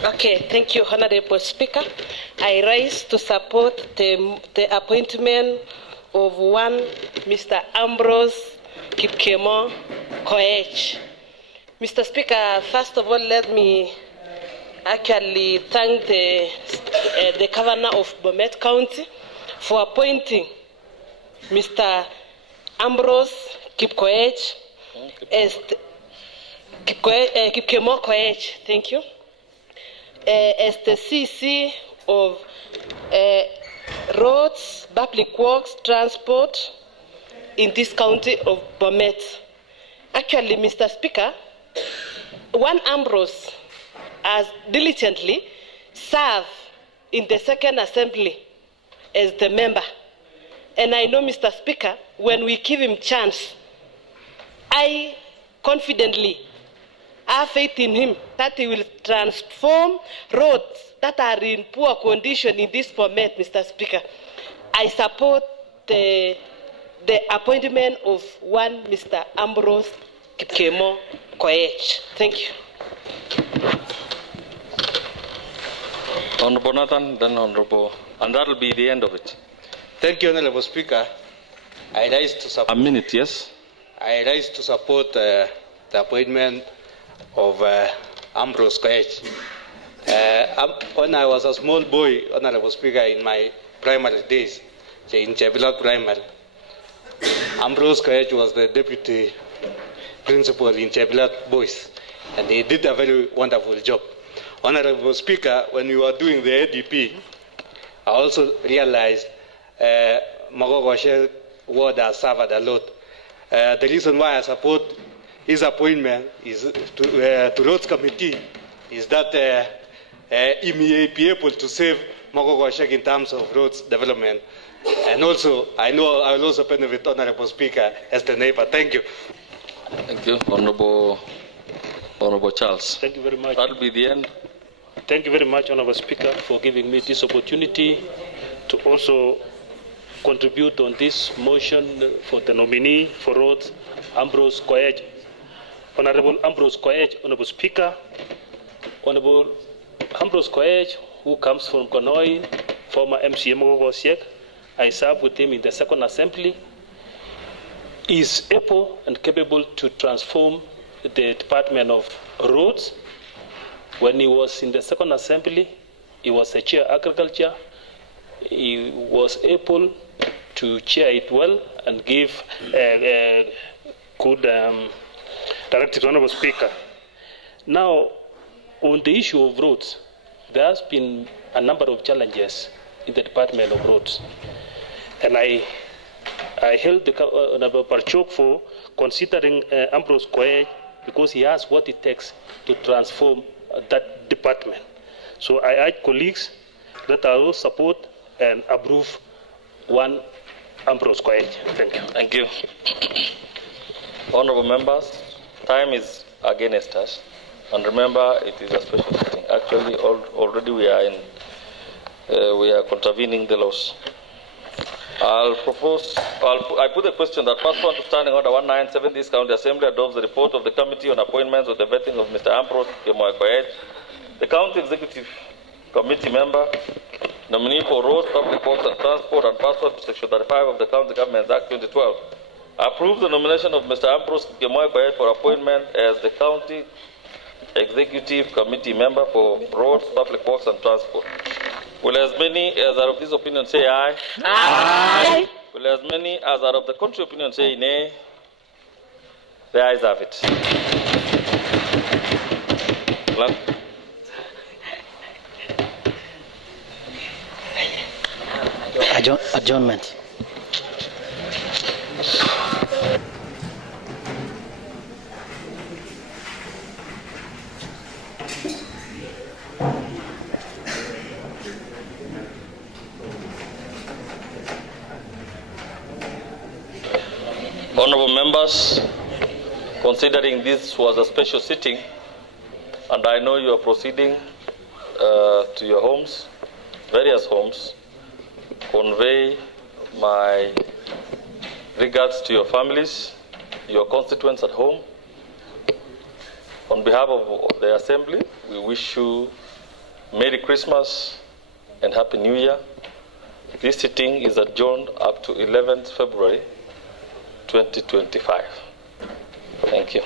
Okay, thank you, Honorable Speaker. I rise to support the appointment of one Mr. Ambrose Kipkemo Koech. Mr. Speaker, first of all, let me actually thank the Governor of Bomet County for appointing Mr. Ambrose Kipkoech as Kipkemo Koech, thank you, as the CC of Roads, Public Works, Transport in this county of Bomet. Actually, Mr. Speaker, one Ambrose has diligently served in the second assembly as the member. And I know, Mr. Speaker, when we give him chance, I confidently have faith in him that he will transform roads that are in poor condition in this Bomet, Mr. Speaker. I support the appointment of one Mr. Ambrose Kipkemo Koech. Thank you. Honorable Nathan, then Honorable, and that will be the end of it. Thank you, Honorable Speaker. I rise to support. A minute, yes. I rise to support the appointment of Ambrose Koech. When I was a small boy, Honorable Speaker, in my primary days, in Chebilot Primary, Ambrose Koech was the deputy principal in Chebilot Boys, and he did a very wonderful job. Honorable Speaker, when you were doing the ADP, I also realized Mogogoshe ward has suffered a lot. The reason why I support his appointment is to Roads Committee is that he may be able to save Mogogoshe in terms of roads development. And also, I know I will also benefit, Honorable Speaker, as the neighbor. Thank you. Thank you, Honorable Charles. Thank you very much. That will be the end. Thank you very much, Honorable Speaker, for giving me this opportunity to also contribute on this motion for the nominee for roads, Ambrose Koech. Honorable Ambrose Koech, Honorable Speaker, Honorable Ambrose Koech, who comes from Konoi, former MCA Mogogosiek. I served with him in the second assembly. He is able and capable to transform the Department of Roads. When he was in the second assembly, he was the chair of agriculture. He was able to chair it well and give good directive, Honorable Speaker. Now, on the issue of roads, there has been a number of challenges in the Department of Roads. And I held the Honorable Parchok for considering Ambrose Koech because he has what it takes to transform that department. So I urge colleagues that I will support and approve one Ambrose Koech. Thank you. Thank you. Honorable members, time is against us. And remember, it is a special thing. Actually, already we are contravening the laws. I put a question that pursuant to Standing Order 197, this County Assembly adopts the report of the Committee on Appointments with the vetting of Mr. Ambrose Kipkemo Koech, the County Executive Committee member, nominee for Roads, Public Works and Transport, and pursuant to Section 35 of the County Government Act 2012, approves the nomination of Mr. Ambrose Kipkemo Koech for appointment as the County Executive Committee member for Roads, Public Works and Transport. Will as many as are of this opinion say aye? Aye. Will as many as are of the contrary opinion say nay? The ayes have it. Adjournment. Honorable members, considering this was a special sitting, and I know you are proceeding to your homes, various homes, convey my regards to your families, your constituents at home. On behalf of the Assembly, we wish you Merry Christmas and Happy New Year. This sitting is adjourned up to 11th February 2025. Thank you.